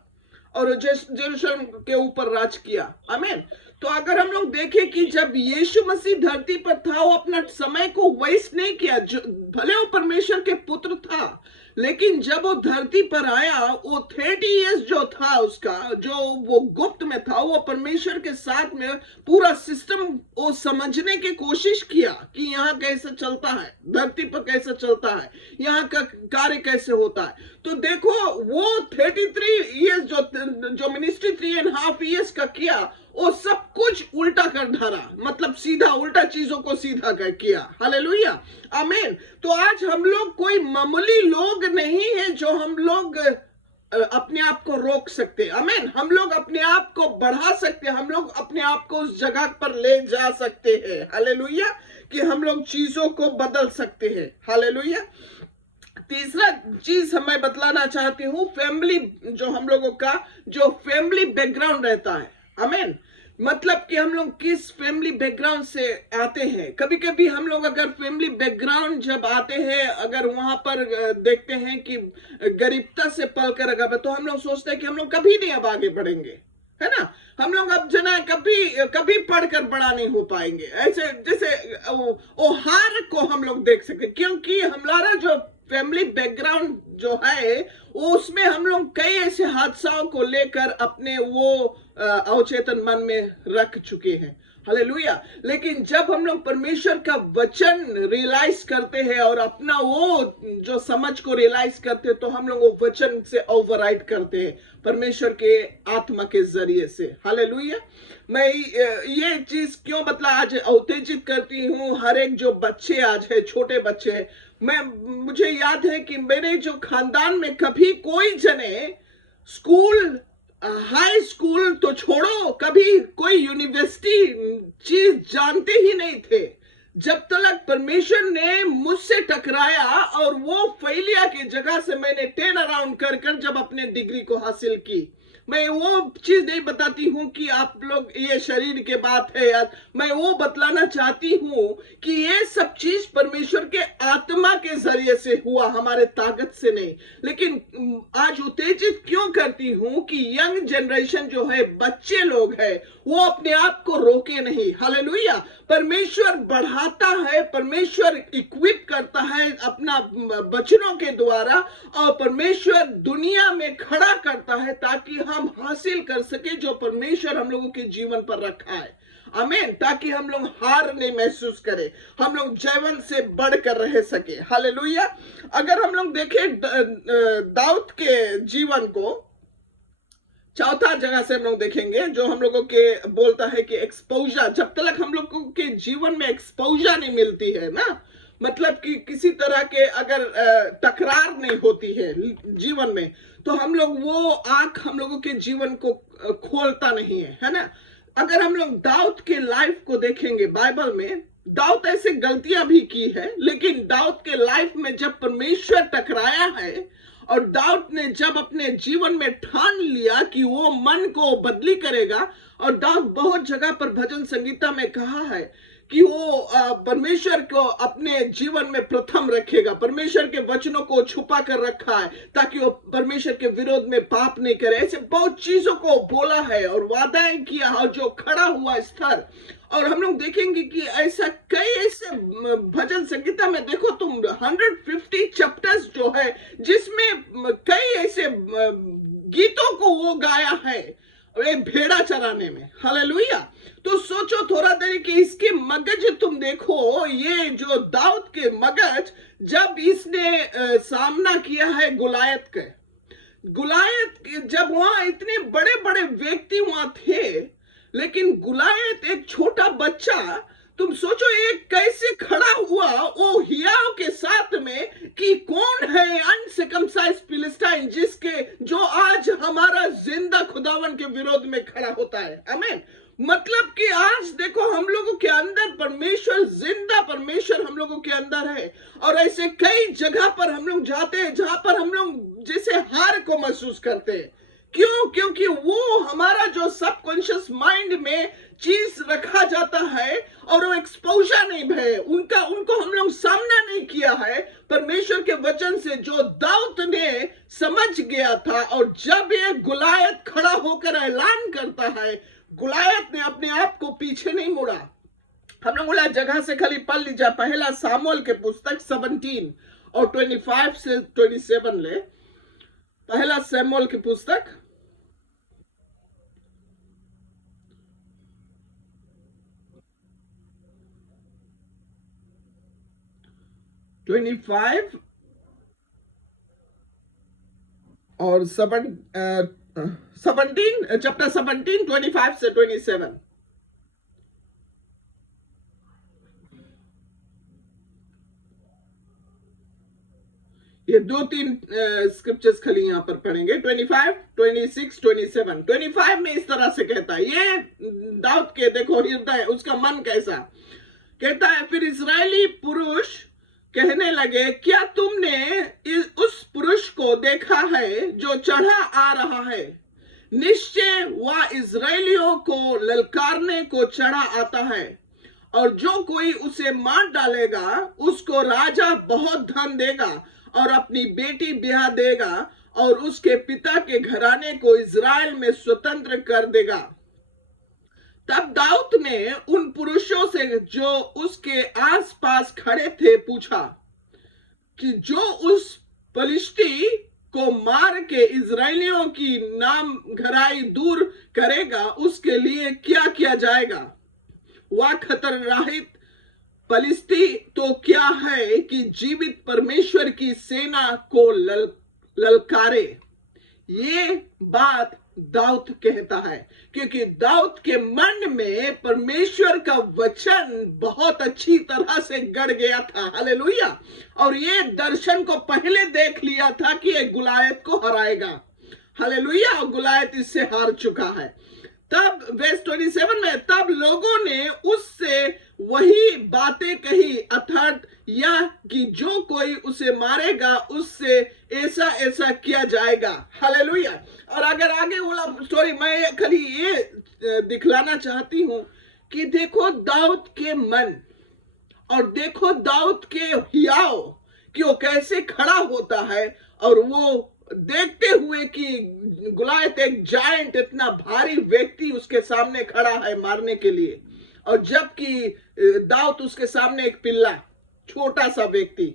और जेरूशलेम के ऊपर राज किया। आमीन। तो अगर हम लोग देखें कि जब यीशु मसीह धरती पर था, वो अपना समय को वेस्ट नहीं किया। भले वो परमेश्वर के पुत्र था, लेकिन जब वो धरती पर आया, वो 30 इयर्स जो था उसका, जो वो गुप्त में था, वो परमेश्वर के साथ में पूरा सिस्टम वो समझने की कोशिश किया कि यहाँ कैसे चलता है, धरती पर कैसे चलता है, यहाँ का कार्य कैसे होता है। तो देखो, वो 33 इयर्स जो मिनिस्ट्री 3.5 इयर्स का किया, वो सब कुछ उल्टा कर धारा, मतलब सीधा उल्टा चीजों को सीधा कर किया। हालेलुया। आमीन। तो आज हम लोग कोई मामूली लोग नहीं है जो हम लोग अपने आप को रोक सकते। आमीन। हम लोग अपने आप को बढ़ा सकते, हम लोग अपने आप को उस जगह पर ले जा सकते हैं। हालेलुया। कि हम लोग चीजों को बदल सकते हैं। हालेलुया। तीसरा चीज मैं बतलाना चाहती हूँ, फैमिली, जो हम लोगों का जो फैमिली बैकग्राउंड रहता है। आमीन। मतलब कि हम लोग किस फैमिली बैकग्राउंड से आते हैं। कभी कभी हम लोग अगर फैमिली बैकग्राउंड जब आते हैं, अगर वहां पर देखते हैं कि गरीबता से पल कर अगर, तो हम लोग सोचते हैं कि हम लोग कभी नहीं अब आगे बढ़ेंगे, है ना। हम लोग अब जना कभी कभी पढ़कर बड़ा नहीं हो पाएंगे, ऐसे जैसे वो हार को हम लोग देख सकते, क्योंकि हमारा जो फैमिली बैकग्राउंड जो है उसमें हम लोग कई ऐसे हादसाओं को लेकर अपने वो अवचेतन मन में रख चुके हैं। हालेलुया। लेकिन जब हम लोग परमेश्वर का वचन रियलाइज करते हैं और अपना वो जो समझ को रियलाइज करते हैं, तो हम लोग वो वचन से ओवरराइड करते हैं परमेश्वर के आत्मा के जरिए से। हालेलुया। मैं ये चीज क्यों आज उत्तेजित करती हूँ, हर एक जो बच्चे आज है, छोटे बच्चे हैं, मुझे याद है कि मेरे जो खानदान में कभी कोई जने स्कूल, हाई स्कूल तो छोड़ो, कभी कोई यूनिवर्सिटी चीज जानते ही नहीं थे, जब तक परमेश्वर ने मुझसे टकराया और वो फेलियर की जगह से मैंने टर्न अराउंड कर जब अपने डिग्री को हासिल की। मैं वो चीज नहीं बताती हूँ कि आप लोग ये शरीर के बात है यार, मैं वो बतलाना चाहती हूँ कि ये सब चीज परमेश्वर के आत्मा के जरिए से हुआ, हमारे ताकत से नहीं। लेकिन आज उत्तेजित क्यों करती हूँ कि यंग जनरेशन जो है, बच्चे लोग हैं, वो अपने आप को रोके नहीं। हालेलुया। परमेश्वर बढ़ाता है, परमेश्वर इक्विप करता है अपना वचनों के द्वारा, और परमेश्वर दुनिया में खड़ा करता है ताकि हम हासिल कर सके जो परमेश्वर हम लोगों के जीवन पर रखा है। आमीन। ताकि हम लोग हार नहीं महसूस करें, हम लोग जीवन से बढ़कर रह सके। हालेलुया। अगर हम लोग देखें दाऊद के जीवन को, चौथा जगह से हम लोग देखेंगे जो हम लोगों के बोलता है कि एक्सपोजर, जब तक हम लोगों के जीवन में एक्सपोजर नहीं मिलती है ना, मतलब कि किसी तरह के अगर टकरार नहीं होती है जीवन में, तो हम लोग वो आंख हम लोगों के जीवन को खोलता नहीं है, है ना। अगर हम लोग दाऊद के लाइफ को देखेंगे बाइबल में, दाऊद ऐसे गलतियां भी की है, लेकिन दाऊद के लाइफ में जब परमेश्वर टकराया है और दाऊद ने जब अपने जीवन में ठान लिया कि वो मन को बदली करेगा, और दाऊद बहुत जगह पर भजन संगीता में कहा है कि वो परमेश्वर को अपने जीवन में प्रथम रखेगा, परमेश्वर के वचनों को छुपा कर रखा है ताकि वो परमेश्वर के विरोध में पाप नहीं करे, ऐसे बहुत चीजों को बोला है और वादाएं किया, और जो खड़ा हुआ स्तर। और हम लोग देखेंगे कि ऐसा कई ऐसे भजन संगीता में देखो तुम 150 चैप्टर्स जो है, जिसमें कई ऐसे गीतों को वो गाया है भेड़ा चराने में। हालेलुया। तो सोचो थोड़ा देर कि इसके मगज तुम देखो, ये जो दाऊद के मगज, जब इसने सामना किया है गुलायत के, गुलायत जब वहां इतने बड़े बड़े व्यक्ति वहां थे, लेकिन गुलायत एक छोटा बच्चा, तुम सोचो ये कैसे खड़ा हुआ वो हियाव के साथ में कि कौन है अनसर्कमसाइज्ड फिलिस्तीन जो आज हमारा जिंदा खुदावन के विरोध में खड़ा होता है। आमीन। मतलब कि आज देखो हम लोगों के अंदर परमेश्वर, जिंदा परमेश्वर हम लोगों के अंदर है, और ऐसे कई जगह पर हम लोग जाते हैं जहां पर हम लोग जैसे हार को महसूस करते हैं। क्यों? क्योंकि वो हमारा जो सबकॉन्शियस माइंड में चीज रखा जाता है और वो एक्सपोजर नहीं है, उनको हम लोग सामना नहीं किया है परमेश्वर के वचन से, जो दाऊद ने समझ गया था। और जब ये गुलायत खड़ा होकर ऐलान करता है, गुलायत ने अपने आप को पीछे नहीं मुड़ा। हम लोग बोला जगह से खाली पढ़ लीजिए, पहला सामुएल के पुस्तक 17 और 25 से 27 ले। पहला सामुएल की पुस्तक 25 और 17 चैप्टर 17 25 से 27। ये 2-3 स्क्रिप्चर्स खाली यहाँ पर पढ़ेंगे, 25, 26, 27। 25 में इस तरह से कहता है, ये दाऊद के देखो हृदय, उसका मन कैसा कहता है। फिर इस्राएली पुरुष कहने लगे, क्या तुमने उस पुरुष को देखा है जो चढ़ा आ रहा है? निश्चय वह इजराइलियों को ललकारने को चढ़ा आता है, और जो कोई उसे मार डालेगा उसको राजा बहुत धन देगा और अपनी बेटी ब्याह देगा और उसके पिता के घराने को इजराइल में स्वतंत्र कर देगा। तब दाऊद ने उन पुरुषों से जो उसके आसपास खड़े थे पूछा कि जो उस पलिश्ती को मार के इजराइलियों की नाम घराई दूर करेगा उसके लिए क्या किया जाएगा? वह खतरनाहित पलिश्ती तो क्या है कि जीवित परमेश्वर की सेना को ललकारे। ये बात दाऊद कहता है क्योंकि दाऊद के मन में परमेश्वर का वचन बहुत अच्छी तरह से गड़ गया था। हालेलुया। और ये दर्शन को पहले देख लिया था कि ये गुलायत को हराएगा। हालेलुया। और गुलायत इससे हार चुका है। तब वर्स 27 में तब लोगों ने उससे वही बातें कही, अर्थात यह कि जो कोई उसे मारेगा उससे ऐसा ऐसा किया जाएगा। हालेलुया। और अगर आगे वाला स्टोरी मैं खाली ये दिखलाना चाहती हूं कि देखो दाऊद के मन और देखो दाऊद के हियाव कि वो कैसे खड़ा होता है, और वो देखते हुए कि गुलायत एक जायंट, इतना भारी व्यक्ति उसके सामने खड़ा है मारने के लिए, और जबकि दाऊद उसके सामने एक पिल्ला, छोटा सा व्यक्ति।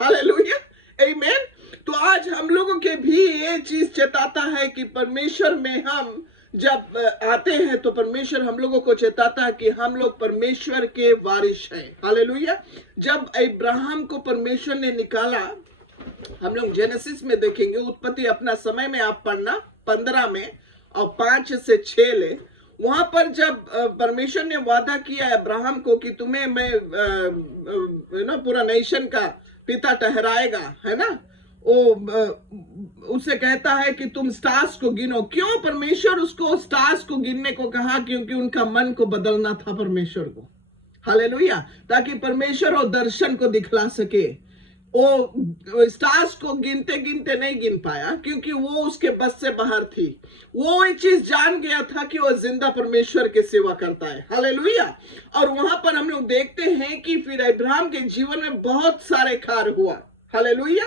हालेलुया, आमीन। तो आज हम लोगों के भी ये चीज चेताता है कि परमेश्वर में हम जब आते हैं तो परमेश्वर हम लोगों को चेताता है कि हम लोग परमेश्वर के वारिस हैं। हालेलुया। जब अब्राहम को परमेश्वर ने निकाला, हम लोग जेनेसिस में देखेंगे, उत्पत्ति अपना समय में आप पढ़ना 15 में और 5 से 6 ले, वहां पर जब परमेश्वर ने वादा किया अब्राहम को कि तुम्हें मैं पूरा नेशन का पिता ठहराएगा, है ना, उससे कहता है कि तुम स्टार्स को गिनो। क्यों परमेश्वर उसको स्टार्स को गिनने को कहा? क्योंकि उनका मन को बदलना था परमेश्वर को। हालेलुया। ताकि परमेश्वर वो दर्शन को दिखला सके। वो स्टार्स को गिनते गिनते नहीं गिन पाया क्योंकि वो उसके बस से बाहर थी। वो ये चीज जान गया था कि वो जिंदा परमेश्वर की सेवा करता है। हालेलुया। और वहां पर हम लोग देखते हैं कि फिर अब्राहम के जीवन में बहुत सारे कार्य हुआ। हालेलुया,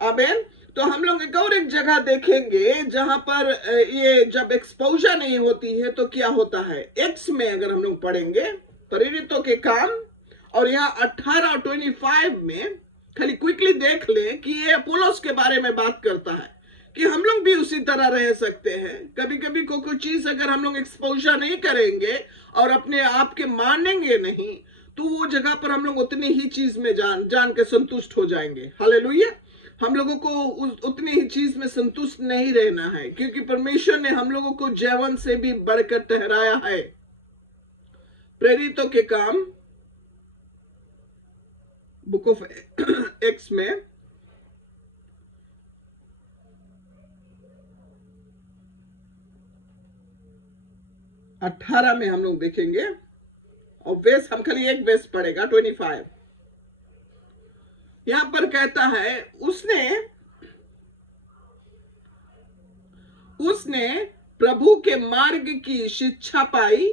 आमीन। तो हम लोग एक जगह देखेंगे जहां पर ये जब एक्सपोजर नहीं होती है तो क्या होता है। एक्स में अगर हम लोग पढ़ेंगे प्रेरितों के काम, और यहाँ 18 और 25 में खाली क्विकली देख ले कि ये अपोलोस के बारे में बात करता है कि हम लोग भी उसी तरह रह सकते हैं। कभी कभी कोई चीज अगर हम लोग एक्सपोजर नहीं करेंगे और अपने आप के मानेंगे नहीं तो वो जगह पर हम लोग उतनी ही चीज में जान के संतुष्ट हो जाएंगे। हालेलुया। हम लोगों को उतनी ही चीज में संतुष्ट नहीं रहना है क्योंकि परमेश्वर ने हम लोगों को जीवन से भी बढ़कर ठहराया है। प्रेरितों के काम बुक ऑफ एक्स में 18 में हम लोग देखेंगे, और वेस हम खाली एक वेस पढ़ेगा 25। यहां पर कहता है उसने प्रभु के मार्ग की शिक्षा पाई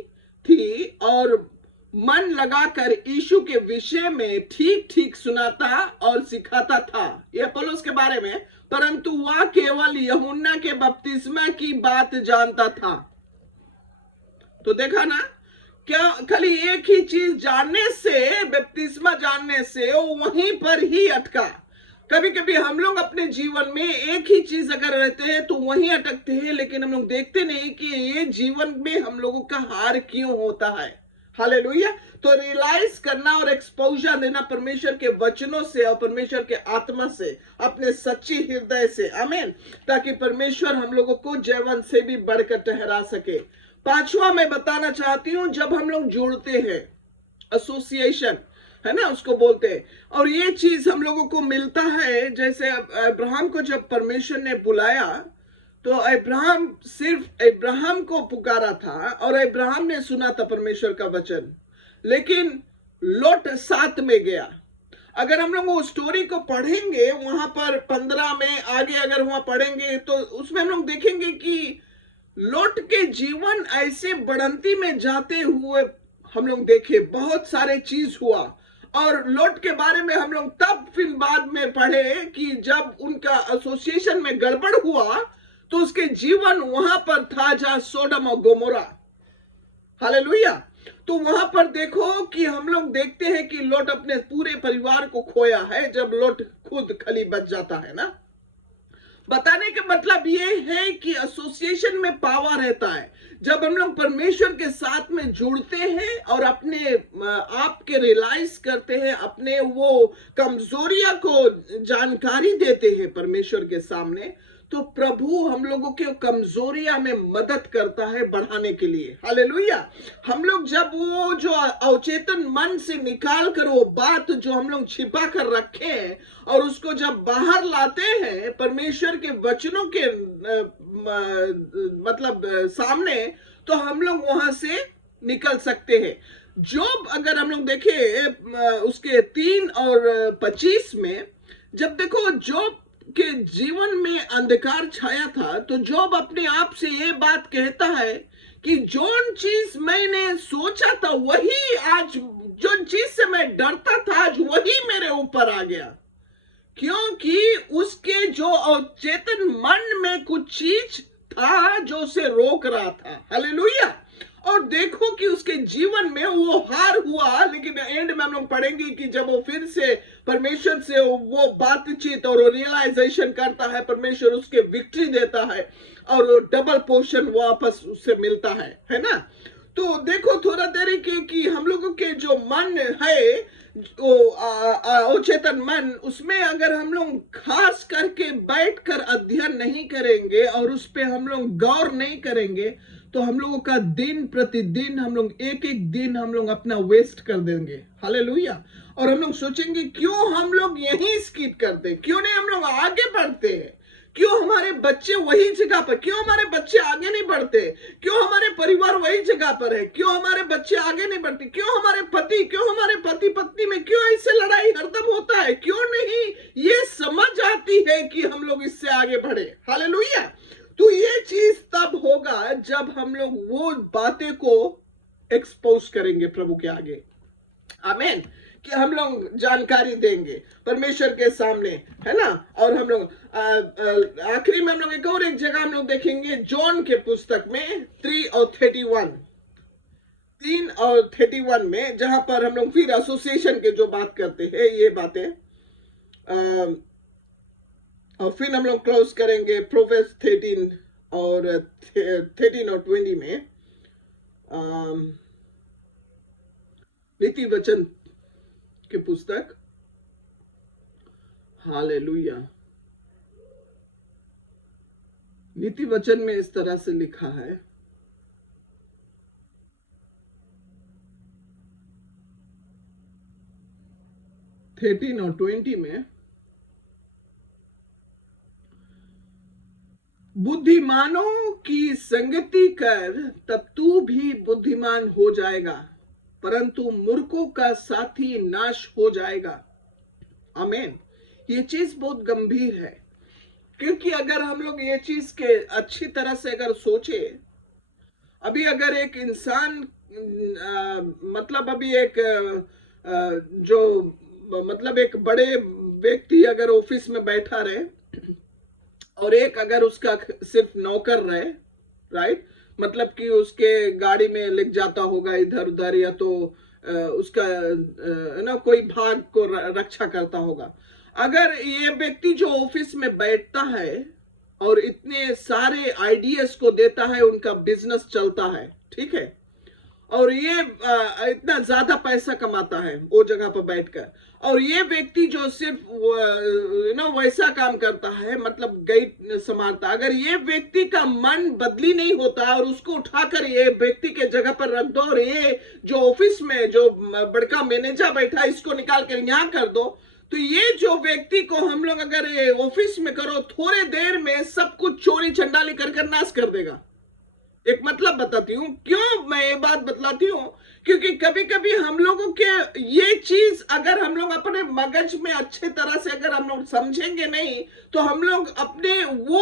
थी और मन लगाकर यीशु के विषय में ठीक ठीक सुनाता और सिखाता था। यह पौलुस के बारे में, परंतु वह केवल यूहन्ना के बपतिस्मा की बात जानता था। तो देखा ना, क्या खाली एक ही चीज जानने से, बपतिस्मा जानने से वो वहीं पर ही अटका। कभी कभी हम लोग अपने जीवन में एक ही चीज अगर रहते हैं तो वहीं अटकते हैं, लेकिन हम लोग देखते नहीं कि ये जीवन में हम लोगों का हार क्यों होता है। हालेलुया। तो रियलाइज करना और एक्सपोजर देना परमेश्वर के वचनों से और परमेश्वर के आत्मा से, अपने सच्ची हृदय से, आमीन, ताकि परमेश्वर हम लोगों को जीवन से भी बढ़कर ठहरा सके। 5वां मैं बताना चाहती हूं, जब हम लोग जुड़ते हैं, एसोसिएशन है ना, उसको बोलते हैं, और ये चीज हम लोगों को मिलता है। जैसे अब्राहम को जब परमेश्वर ने बुलाया तो अब्राहम सिर्फ अब्राहम को पुकारा था और अब्राहम ने सुना था परमेश्वर का वचन, लेकिन लोट साथ में गया। अगर हम लोग वो स्टोरी को पढ़ेंगे वहां पर 15 में आगे अगर वहां पढ़ेंगे तो उसमें हम लोग देखेंगे कि लोट के जीवन ऐसे बढ़ंती में जाते हुए हम लोग देखे, बहुत सारे चीज हुआ। और लोट के बारे में हम लोग तब फिर बाद में पढ़े कि जब उनका एसोसिएशन में गड़बड़ हुआ तो उसके जीवन वहां पर था जहां सोडम और गोमोरा। हालेलुया। तो वहां पर देखो कि हम लोग देखते हैं कि लोट अपने पूरे परिवार को खोया है जब लोट खुद खली बच जाता है ना। बताने का मतलब ये है कि एसोसिएशन में पावर रहता है। जब हम लोग परमेश्वर के साथ में जुड़ते हैं और अपने आप के रियलाइज करते हैं, अपने वो कमजोरियां को जानकारी देते हैं परमेश्वर के सामने, तो प्रभु हम लोगों के कमजोरियां में मदद करता है बढ़ाने के लिए। हालेलुया। हम लोग जब वो जो अवचेतन मन से निकाल कर वो बात जो हम लोग छिपा कर रखे हैं और उसको जब बाहर लाते हैं परमेश्वर के वचनों के मतलब सामने, तो हम लोग वहां से निकल सकते हैं। जोब अगर हम लोग देखें उसके 3 और 25 में, जब देखो जोब के जीवन में अंधकार छाया था, तो जोब अपने आप से ये बात कहता है कि जो चीज मैंने सोचा था वही आज, जो चीज से मैं डरता था आज वही मेरे ऊपर आ गया, क्योंकि उसके जो अवचेतन मन में कुछ चीज था जो उसे रोक रहा था। हालेलुया। और देखो कि उसके जीवन में वो हार हुआ, लेकिन एंड में हम लोग पढ़ेंगे कि जब वो फिर से परमेश्वर से वो बातचीत और रियलाइजेशन करता है, परमेश्वर उसके विक्ट्री देता है और डबल पोर्शन वापस उससे मिलता है ना। तो देखो थोड़ा देरी कि हम लोगों के जो मन है अवचेतन मन, उसमें अगर हम लोग खास करके बैठकर अध्ययन नहीं करेंगे और उस पे हम लोग गौर नहीं करेंगे, तो हम लोगों का दिन प्रतिदिन हम लोग एक एक दिन हम लोग अपना वेस्ट कर देंगे। हालेलुया। और हम लोग सोचेंगे क्यों हम लोग यहीं स्किप करते, क्यों नहीं हम लोग आगे बढ़ते हैं, क्यों हमारे बच्चे वही जगह पर, क्यों हमारे बच्चे आगे नहीं बढ़ते, क्यों हमारे परिवार वही जगह पर है, क्यों हमारे बच्चे आगे नहीं बढ़ते, क्यों हमारे पति पत्नी में क्यों ऐसे लड़ाई हरदम होता है, क्यों नहीं ये समझ आती है कि हम लोग इससे आगे बढ़े। हालेलुया। तो ये चीज तब होगा जब हम लोग वो बातें को एक्सपोज करेंगे प्रभु के आगे। आमीन। कि हम लोग जानकारी देंगे परमेश्वर के सामने, है ना। और हम लोग आखिरी में हम लोग एक जगह हम लोग देखेंगे जॉन के पुस्तक में 3 और 31 में, जहां पर हम लोग फिर एसोसिएशन के जो बात करते हैं ये बातें, और फिर हम लोग क्लोज करेंगे प्रोफेस 13 और 20 में नीति वचन की पुस्तक। हालेलुया। नीति वचन में इस तरह से लिखा है, थर्टीन और 20 में, बुद्धिमानों की संगति कर तब तू भी बुद्धिमान हो जाएगा, परंतु मूर्खों का साथी नाश हो जाएगा। आमीन। ये चीज बहुत गंभीर है, क्योंकि अगर हम लोग ये चीज के अच्छी तरह से अगर सोचे, अभी अगर एक इंसान मतलब अभी एक जो मतलब एक बड़े व्यक्ति अगर ऑफिस में बैठा रहे और एक अगर उसका सिर्फ नौकर रहे, राइट, मतलब कि उसके गाड़ी में लिख जाता होगा इधर उधर, या तो उसका ना कोई भाग को रक्षा करता होगा। अगर ये व्यक्ति जो ऑफिस में बैठता है और इतने सारे आइडियाज को देता है, उनका बिजनेस चलता है, ठीक है, और ये इतना ज्यादा पैसा कमाता है वो जगह पर बैठकर, और ये व्यक्ति जो सिर्फ वैसा काम करता है, मतलब गेट संभालता, अगर ये व्यक्ति का मन बदली नहीं होता और उसको उठाकर ये व्यक्ति के जगह पर रख दो और ये जो ऑफिस में जो बड़का मैनेजर बैठा है इसको निकाल कर यहाँ कर दो, तो ये जो व्यक्ति को हम लोग अगर ये ऑफिस में करो, थोड़े देर में सब कुछ चोरी चंडाली कर नाश कर देगा। एक मतलब बताती हूँ, क्यों मैं ये बात बतलाती हूँ, क्योंकि कभी कभी हम लोगों के ये चीज अगर हम लोग अपने मगज में अच्छे तरह से अगर हम लोग समझेंगे नहीं, तो हम लोग अपने वो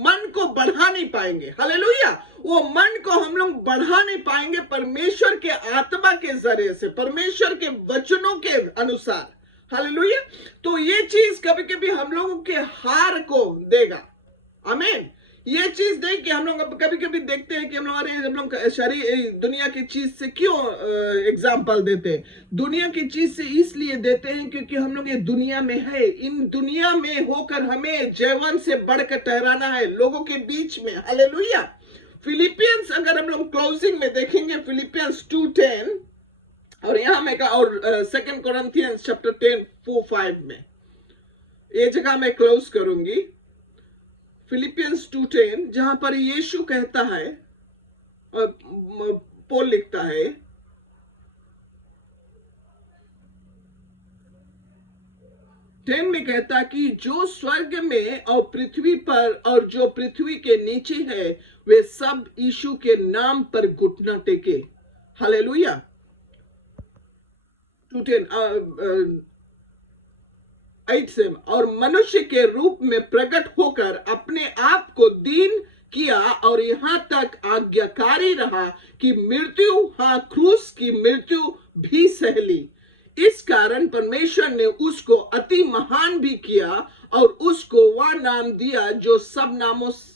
मन को बढ़ाने नहीं पाएंगे। हालेलुया। वो मन को हम लोग बढ़ा नहीं पाएंगे परमेश्वर के आत्मा के जरिए से, परमेश्वर के वचनों के अनुसार। हालेलुया। तो ये चीज कभी कभी हम लोगों के हार को देगा। आमीन। ये चीज देख के हम लोग कभी कभी देखते हैं कि हम लोग शरीर दुनिया की चीज से क्यों एग्जाम्पल देते हैं। दुनिया की चीज से इसलिए देते हैं क्योंकि हम लोग ये दुनिया में है, इन दुनिया में होकर हमें जैवन से बढ़कर ठहराना है लोगों के बीच में। हालेलुया। फिलिपियंस अगर हम लोग क्लोजिंग में देखेंगे, फिलिपियंस 2:10 और यहाँ में और 2 कोरिन्थियंस चैप्टर 10:4-5 में, ये जगह मैं क्लोज करूंगी। फिलिपियंस 2:10 जहां पर यीशु कहता है, पौल लिखता है, में कहता कि जो स्वर्ग में और पृथ्वी पर और जो पृथ्वी के नीचे है वे सब यीशु के नाम पर घुटना टेके। हालेलुया। 2:10 8 से, और मनुष्य के रूप में प्रकट होकर अपने आप को दीन किया और यहां तक आज्ञाकारी रहा कि मृत्यु, हाँ क्रूस की मृत्यु भी सह ली। इस कारण परमेश्वर ने उसको अति महान भी किया और उसको वह नाम दिया जो सब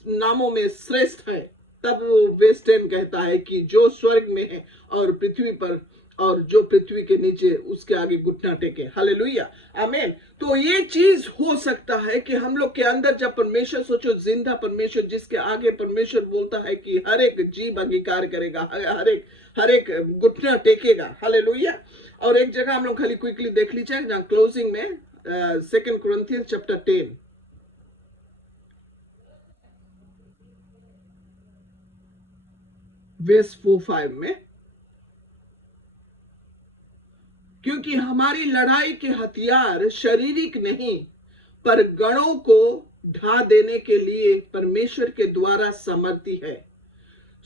नामों में श्रेष्ठ है। तब वो वेस्टर्न कहता है कि जो स्वर्ग में है और पृथ्वी पर और जो पृथ्वी के नीचे उसके आगे घुटना टेके। हालेलुया। आमीन। तो ये चीज हो सकता है कि हम लोग के अंदर जब परमेश्वर, सोचो जिंदा परमेश्वर जिसके आगे परमेश्वर बोलता है कि हर एक जीव अंगीकार करेगा, हर एक घुटना टेकेगा। हालेलुया। और एक जगह हम लोग खाली क्विकली देख लीजिए जहां क्लोजिंग में 2 कोरिन्थियंस चैप्टर 10 वर्स 4-5 में, क्योंकि हमारी लड़ाई के हथियार शारीरिक नहीं पर गणों को ढा देने के लिए परमेश्वर के द्वारा समर्थी है।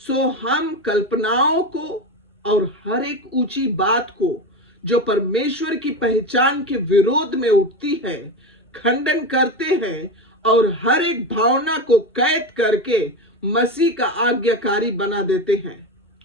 सो हम कल्पनाओं को और हर एक ऊंची बात को जो परमेश्वर की पहचान के विरोध में उठती है खंडन करते हैं और हर एक भावना को कैद करके मसीह का आज्ञाकारी बना देते हैं।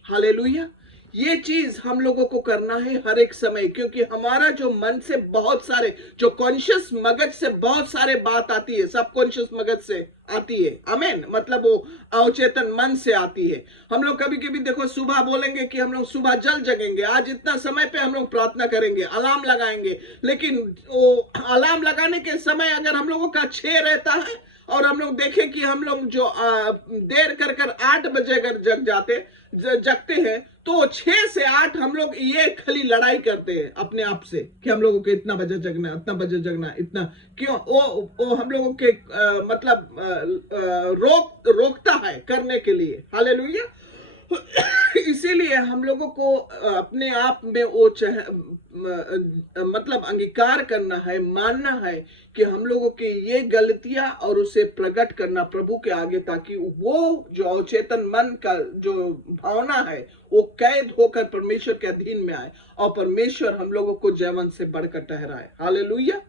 हालेलुया। ये चीज हम लोगों को करना है हर एक समय, क्योंकि हमारा जो मन से बहुत सारे, जो कॉन्शियस मगज से बहुत सारे बात आती है, सब कॉन्शियस मगज से आती है। आमीन। मतलब वो अवचेतन मन से आती है। हम लोग कभी कभी देखो सुबह बोलेंगे कि हम लोग सुबह जल्द जगेंगे, आज इतना समय पे हम लोग प्रार्थना करेंगे, अलार्म लगाएंगे, लेकिन वो अलार्म लगाने के समय अगर हम लोगों का 6 रहता है और हम लोग देखें कि हम लोग जो देर कर 8 बजे अगर जगते हैं तो 6 से 8 हम लोग ये खाली लड़ाई करते हैं अपने आप से कि हम लोगों को इतना बजे जगना, इतना बजे जगना, इतना क्यों। वो हम लोगों के रोकता है करने के लिए। हालेलुया। इसीलिए हम लोगों को अपने आप में वो मतलब अंगीकार करना है, मानना है कि हम लोगों की ये गलतियां और उसे प्रकट करना प्रभु के आगे, ताकि वो जो अवचेतन मन का जो भावना है वो कैद होकर परमेश्वर के अधीन में आए और परमेश्वर हम लोगों को जीवन से बढ़कर ठहराए। हालेलुया।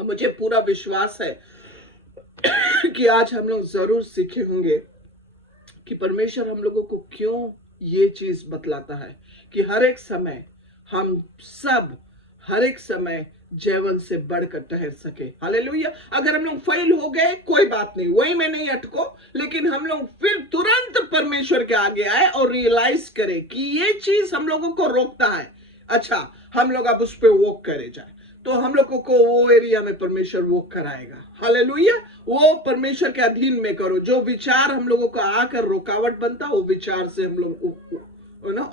मुझे पूरा विश्वास है कि आज हम लोग जरूर सीखे होंगे कि परमेश्वर हम लोगों को क्यों ये चीज बतलाता है कि हर एक समय हम सब हर एक समय जीवन से बढ़कर ठहर सके। हालेलुया। अगर हम लोग फेल हो गए कोई बात नहीं, वही में नहीं अटको, लेकिन हम लोग फिर तुरंत परमेश्वर के आगे आए और रियलाइज करें कि ये चीज हम लोगों को रोकता है। अच्छा, हम लोग अब उस पर वॉक करे जाए तो हम लोगों को वो एरिया में परमेश्वर वॉक कराएगा। हालेलुया। वो परमेश्वर के अधीन में करो। जो विचार हम लोगों को आकर रुकावट बनता वो विचार से हम लोग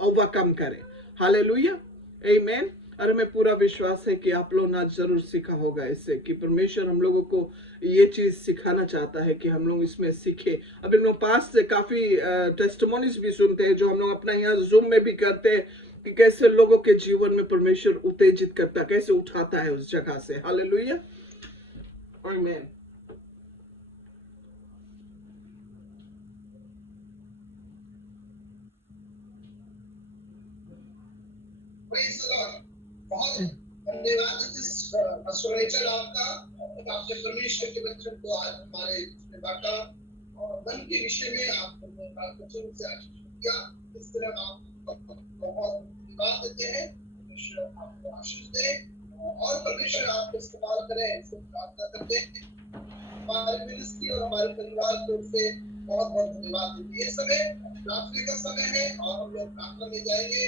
ओवरकम करें। हालेलुया। आमीन। और हमें पूरा विश्वास है कि आप लोग ना जरूर सीखा होगा इससे कि परमेश्वर हम लोगों को ये चीज सिखाना चाहता है कि हम लोग इसमें सीखे। अब हम लोग पास से काफी टेस्टिमोनीज भी सुनते हैं जो हम लोग अपना यहाँ जूम में भी करते हैं कि कैसे लोगों के जीवन में परमेश्वर उत्तेजित करता, कैसे उठाता है उस जगह से। हालेलुया। आमीन। Praise the Lord. बहुत धन्यवाद सुरेचल आपका, आपने परमेश्वर के वचन को आज हमारे इसमें बांटा और मन के विषय में आपने वचन से आशीष किया। इस तरह आप बहुत धन्यवाद देते हैं। परमेश्वर आपको आशीष दे और परमेश्वर आपको इस्तेमाल करें, इसको प्रार्थना करते हैं। हमारे मिनिस्ट्री और हमारे परिवार को से बहुत बहुत धन्यवाद देते हैं। ये समय प्रार्थना का समय है और हम लोग प्रार्थना में जाएंगे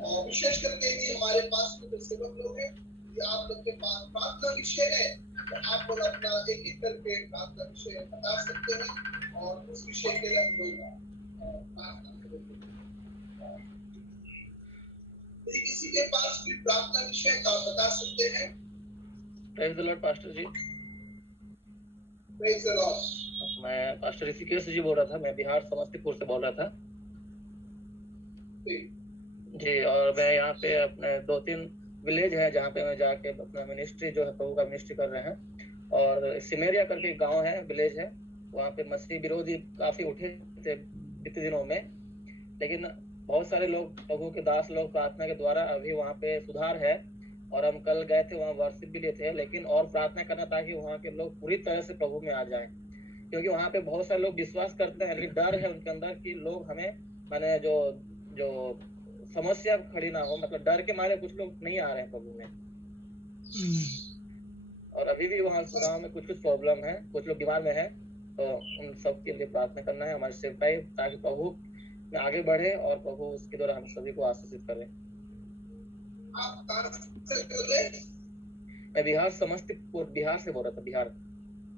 और विशेष करके कि हमारे पास कुछ सेवक लोग हैं कि आप लोग के पास प्रार्थना विषय है तो आप लोग अपना एक एक करके प्रार्थना विषय बता सकते हैं और उस विषय के लिए हम लोग प्रार्थना करेंगे। यदि किसी के पास कोई प्रार्थना विषय तो आप बता सकते हैं। Praise the Lord pastor ji. Praise the Lord. मैं पास्टर ऋषिकेश जी बोल रहा था, मैं बिहार समस्तीपुर से बोल रहा था जी। और मैं यहाँ पे अपने 2-3 विलेज है जहाँ पे मैं जाके अपना मिनिस्ट्री जो है प्रभु का मिनिस्ट्री कर रहे हैं। और सिमेरिया करके एक गांव है, विलेज है, वहाँ पे मसीह विरोधी काफी उठे थे बीते दिनों में, लेकिन बहुत सारे लोग प्रभु के दास लोग प्रार्थना के द्वारा अभी वहाँ पे सुधार है। और हम कल गए थे वहाँ वर्शिप भी लिए थे, लेकिन और प्रार्थना करना ताकि वहाँ के लोग पूरी तरह से प्रभु में आ जाएं, क्योंकि वहाँ पे बहुत सारे लोग विश्वास करते हैं लेकिन डर है उनके अंदर कि लोग हमें माने जो समस्या खड़ी ना हो, मतलब डर के मारे कुछ लोग नहीं आ रहे हैं प्रभु में। और अभी भी वहाँ गाँव में कुछ प्रॉब्लम है, कुछ लोग बीमार में है, तो उन सब के लिए प्रार्थना करना है हमारी सेवकाई, ताकि प्रभु में आगे बढ़े और प्रभु उसके द्वारा हम सभी को आशीषित करे। मैं बिहार समस्तीपुर बिहार से बोल रहा था, बिहार।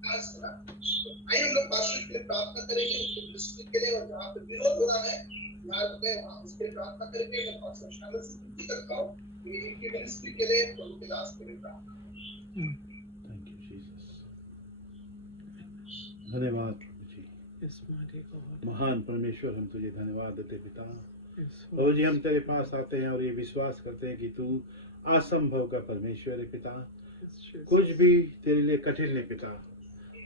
आइए हम लोग पास्टर के लिए प्रार्थना करेंगे उसके मिनिस्ट्री के लिए, और जहाँ पे विरोध हो रहा है बिहार में वहाँ उसके लिए प्रार्थना करेंगे। मैं पास्टर शामिल से विनती करता हूँ कि इनकी मिनिस्ट्री के लिए प्रभु के दास के लिए प्रार्थना। Thank you Jesus. धन्यवाद जी। महान परमेश्वर, हम तुझे धन्यवाद देते पिता। प्रभु जी, हम तेरे पास आते हैं और ये विश्वास करते हैं कि तू असंभव का परमेश्वर है पिता। कुछ भी तेरे लिए कठिन नहीं पिता।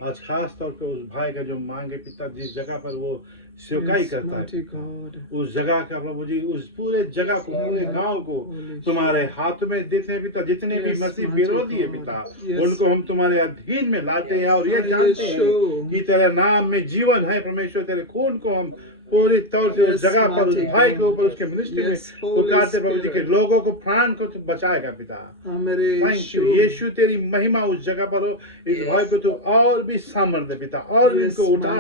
आज खास तौर पे उस भाई का जो मांगे पिता, जिस जगह पर वो सेवकाई करता है पिता, उस जगह का प्रभु जी, उस पूरे जगह को, पूरे गांव को तुम्हारे हाथ में देते हैं पिता। जितने भी मसीह विरोधी है पिता, उनको हम तुम्हारे अधीन में लाते हैं और ये जानते हैं कि तेरे नाम में जीवन है परमेश्वर। तेरे खून को हम पूरी तौर से उस जगह पर, उस भाई के ऊपर, उसके मिनिस्ट्री में पुकारते प्रभु जी के लोगों को, प्राण को तू बचाएगा पिता। थैंक यू यीशु, तेरी महिमा उस जगह पर हो। इस भाई को तू और भी सामर्थ्य पिता, और भी इनको उठा,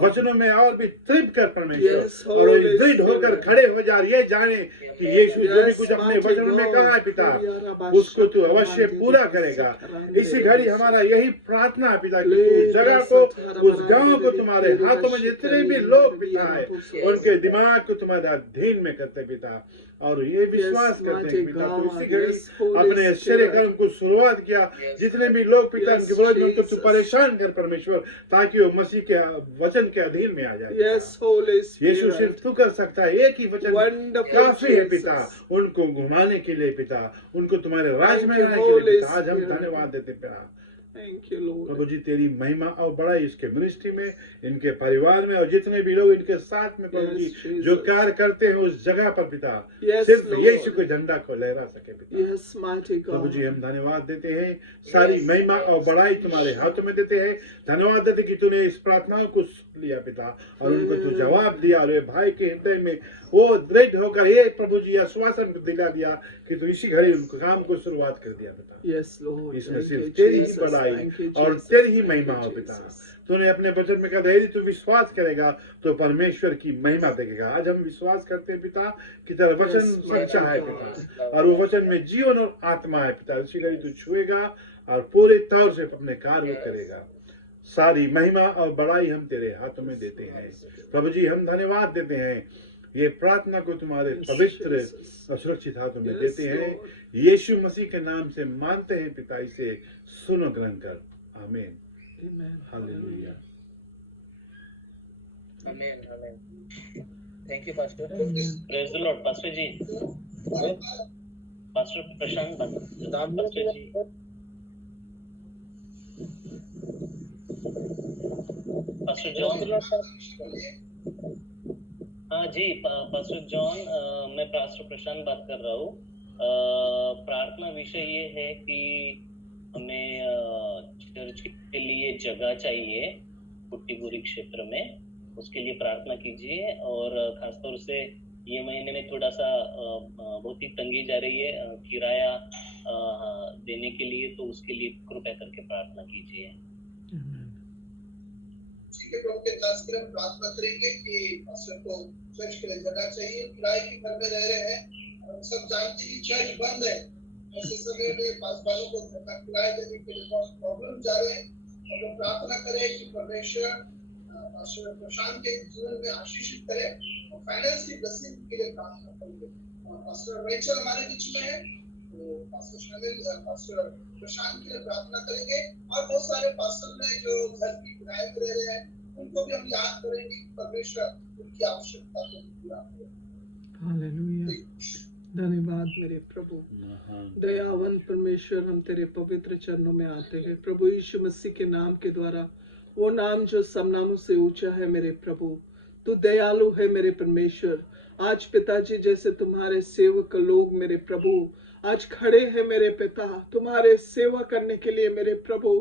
वचनों में और भी तृप्त कर परमेश्वर, और दृढ़ होकर खड़े हो जा, ये जाने कि यीशु जो भी कुछ अपने वचनों में कहा है पिता, उसको तू अवश्य पूरा करेगा। इसी घड़ी हमारा यही प्रार्थना है पिता कि उस जगह को, उस गांव को तुम्हारे हाथों में, जितने भी लोग पिता है उनके दिमाग को तुम्हारे अधीन में करते पिता, और ये विश्वास करते हैं पिता तो इसी घड़ी अपने आश्चर्य कर्म को शुरुआत किया। जितने भी लोग पिता उनके विरोध में, उनको तू परेशान कर परमेश्वर, ताकि वो मसीह के वचन के अधीन में आ जाए। यीशु सिर्फ तू कर सकता है, एक ही वचन काफी है पिता उनको घुमाने के लिए पिता, उनको तुम्हारे राज में लाने के लिए पिता। आज हम धन्यवाद देते पिता। प्रभु जी, तेरी महिमा और बड़ाई इसके मिनिस्ट्री में, इनके परिवार में, और जितने भी लोग इनके साथ में प्रभु जी जो कार्य करते हैं उस जगह पर पिता, सिर्फ यीशु के झंडा को लहरा सके पिता। प्रभु जी, हम धन्यवाद देते हैं, सारी महिमा और बड़ाई तुम्हारे हाथों में देते हैं। धन्यवाद देते कि तूने इस प्रार्थनाओं को सुन लिया पिता, और उनको तू जवाब दिया, और भाई के हृदय में वो दृढ़ होकर ये प्रभु जी आश्वासन दिला दिया कि तू इसी घड़ी उनको काम को शुरुआत कर दिया पिता। इसमें सिर्फ तेरी ही बड़ाई और तेरी ही महिमा हो पिता। तूने अपने वचन में कहा, यदि तू विश्वास करेगा तो परमेश्वर की महिमा देखेगा। आज हम विश्वास करते हैं पिता कि तेरा वचन सच्चा है पिता, और वो वचन में जीवन और आत्मा है पिता। इसी घड़ी तू छुएगा और पूरे तौर से अपने कार्य करेगा। सारी महिमा और बड़ाई हम तेरे हाथों में देते हैं प्रभु जी। हम धन्यवाद देते हैं, ये प्रार्थना को तुम्हारे पवित्र और सुरक्षित हाथों में देते हैं। यीशु मसीह के नाम से मानते हैं पिता, इसे सुनो ग्रहण कर। आमीन। हालेलुया। आमीन आमीन। Thank you pastor. Praise the Lord pastor ji. Pastor Prashant pastor ji. Pastor John. हाँ जी, पास्टर जॉन, मैं पास्टर प्रशांत बात कर रहा हूँ। प्रार्थना विषय ये है कि हमें चर्च के लिए जगह चाहिए पुट्टीपुरी क्षेत्र में, उसके लिए प्रार्थना कीजिए। और खासतौर से ये महीने में थोड़ा सा बहुत ही तंगी जा रही है किराया देने के लिए, तो उसके लिए कृपया करके प्रार्थना कीजिए। ठीक है, प्रभु के दास के लिए हम प्रार्थना करेंगे कि पास्टर को चर्च के लिए जगह चाहिए। किराए के घर में रह रहे हैं, हम सब जानते हैं कि चर्च बंद है। ऐसे समय में पासवानों को किराया देने के लिए बहुत प्रॉब्लम जा रहे हैं। हम लोग प्रार्थना करें कि परमेश्वर पास्टर प्रशांत के जीवन में आशीषित करे और फाइनेंस की ब्लेसिंग के लिए प्रार्थना करेंगे। पास्टर रेचल हमारे बीच में है, तो पास्टर शामिल पास्टर प्रशांत के लिए प्रार्थना करेंगे। और बहुत सारे पास्टर हैं जो घर की किराए में रह रहे हैं, उनको भी हम याद करेंगे कि परमेश्वर उनकी आवश्यकता को पूरा करे। हालेलुया, धन्यवाद मेरे प्रभु। दयावान परमेश्वर, हम तेरे पवित्र चरणों में आते हैं प्रभु यीशु मसीह के नाम के द्वारा, वो नाम जो सब नामों से ऊंचा है मेरे प्रभु। तू दयालु है मेरे परमेश्वर। आज पिताजी जैसे तुम्हारे सेवक लोग मेरे प्रभु आज खड़े हैं मेरे पिता, तुम्हारे सेवा करने के लिए मेरे प्रभु,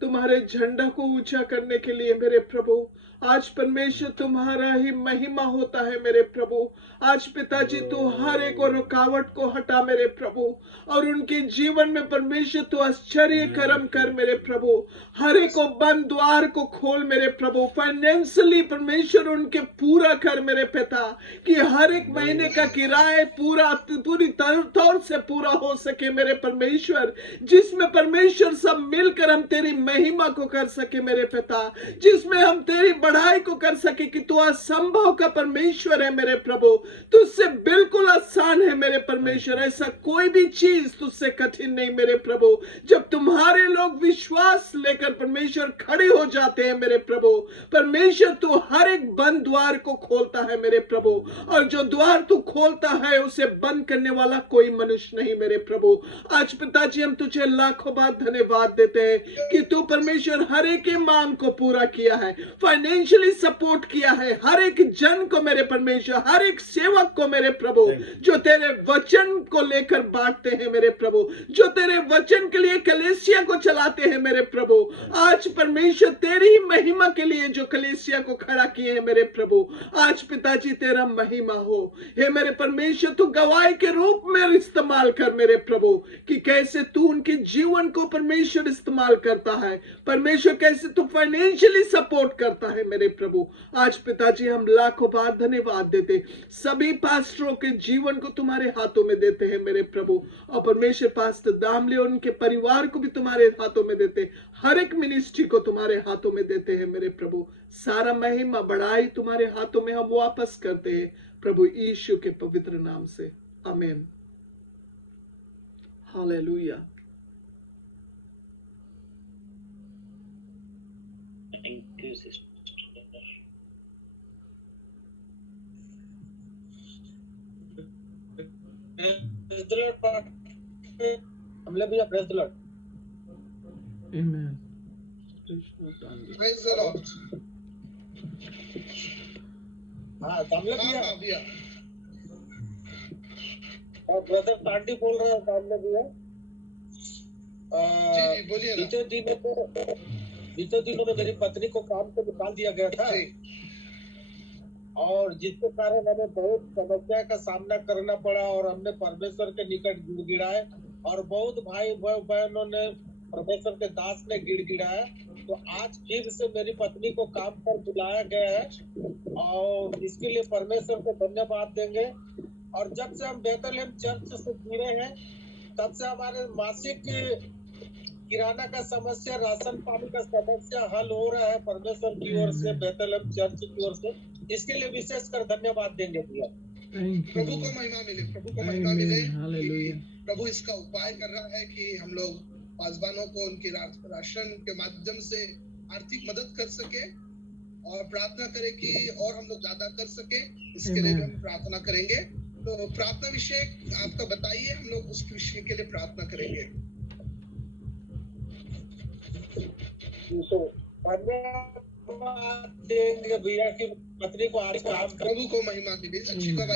तुम्हारे झंडा को ऊंचा करने के लिए मेरे प्रभु। आज परमेश्वर तुम्हारा ही महिमा होता है मेरे प्रभु। आज पिताजी तू हर एक रुकावट को हटा मेरे प्रभु, और उनके जीवन में परमेश्वर तू आश्चर्य कर्म कर मेरे प्रभु। हर एक को बंद द्वार को खोल मेरे प्रभु। फाइनेंशियली परमेश्वर उनके पूरा कर मेरे पिता, कि हर एक महीने का किराया पूरी तौर से पूरा हो सके मेरे परमेश्वर, जिसमें परमेश्वर सब मिलकर हम तेरी महिमा को कर सके मेरे पिता, जिसमें हम तेरी बढ़ाई को कर सके कि तू असंभव का परमेश्वर है मेरे प्रभु। तुझसे बिल्कुल आसान है मेरे परमेश्वर, ऐसा कोई भी चीज तुझसे कठिन नहीं मेरे प्रभु। जब तुम्हारे लोग विश्वास लेकर परमेश्वर खड़े हो जाते हैं मेरे प्रभु, परमेश्वर तू हर एक बंद द्वार को खोलता है मेरे प्रभु, और जो द्वार तू खोलता है उसे बंद करने वाला कोई मनुष्य नहीं मेरे प्रभु। आज पिताजी हम तुझे लाखों बार धन्यवाद देते हैं कि तू परमेश्वर हर एक की मांग को पूरा किया है, फाइनेंशियली सपोर्ट किया है हर एक जन को मेरे परमेश्वर, हर एक सेवक को मेरे प्रभु, जो तेरे वचन को लेकर बांटते हैं मेरे प्रभु, जो तेरे वचन के लिए कलीसिया को चलाते हैं मेरे प्रभु। आज परमेश्वर तेरी ही महिमा के लिए जो कलीसिया को खड़ा किए हैं मेरे प्रभु, आज पिताजी तेरा महिमा हो। हे मेरे परमेश्वर तू गवाही के रूप में इस्तेमाल कर मेरे प्रभु, कि कैसे तू उनके जीवन को परमेश्वर इस्तेमाल करता है परमेश्वर, कैसे तू फाइनेंशियली सपोर्ट करता है मेरे प्रभु। आज पिताजी हम लाखों बार धन्यवाद देते, सभी पास्टरों के जीवन को तुम्हारे हाथों में देते हैं मेरे प्रभु, और परमेश्वर पास्टर दामले और उनके परिवार को भी तुम्हारे हाथों में देते, हर एक मिनिस्ट्री को तुम्हारे हाथों में देते हैं मेरे प्रभु। सारा महिमा बढ़ाई तुम्हारे हाथों में हम वापस करते हैं प्रभु यीशु के पवित्र नाम से, आमीन। हालेलुया। Thank you sister. हमले भैया प्रेज द लॉर्ड। आमीन। Praise the Lord. हाँ हमले भैया, हाँ भैया, ब्रदर पार्टी बोल रहा है हमले भैया। जी बोलिए ना। बीते दिनों में मेरी पत्नी को काम से निकाल दिया गया था, और जिसके कारण हमें बहुत समस्या का सामना करना पड़ा, और हमने परमेश्वर के निकट गिड़गिड़ाए, और बहुत भाई बहनों ने परमेश्वर के दास ने गिड़गिड़ाया। तो आज फिर से मेरी पत्नी को काम पर बुलाया गया है, और इसके लिए परमेश्वर को धन्यवाद देंगे। और जब से हम बेथलेहम चर्च से जुड़े हैं, तब से हमारे मासिक किराना का समस्या, राशन पानी का समस्या हल हो रहा है परमेश्वर की ओर से, बेथलेहम चर्च की ओर से। इसके लिए विशेष कर धन्यवाद देंगे भैया। प्रभु को महिमा मिले, प्रभु को महिमा मिले। प्रभु इसका उपाय कर रहा है कि हम लोग पासवानों को उनके राशन के माध्यम से आर्थिक मदद कर सके, और प्रार्थना करें कि और हम लोग ज्यादा कर सके। इसके लिए हम प्रार्थना करेंगे। तो प्रार्थना विषय आपका बताइए, हम लोग उस विषय के लिए प्रार्थना करेंगे। तो धन्यवाद देंगे भैया कि पत्नी को आज प्रभु को महिमा मिले। अच्छी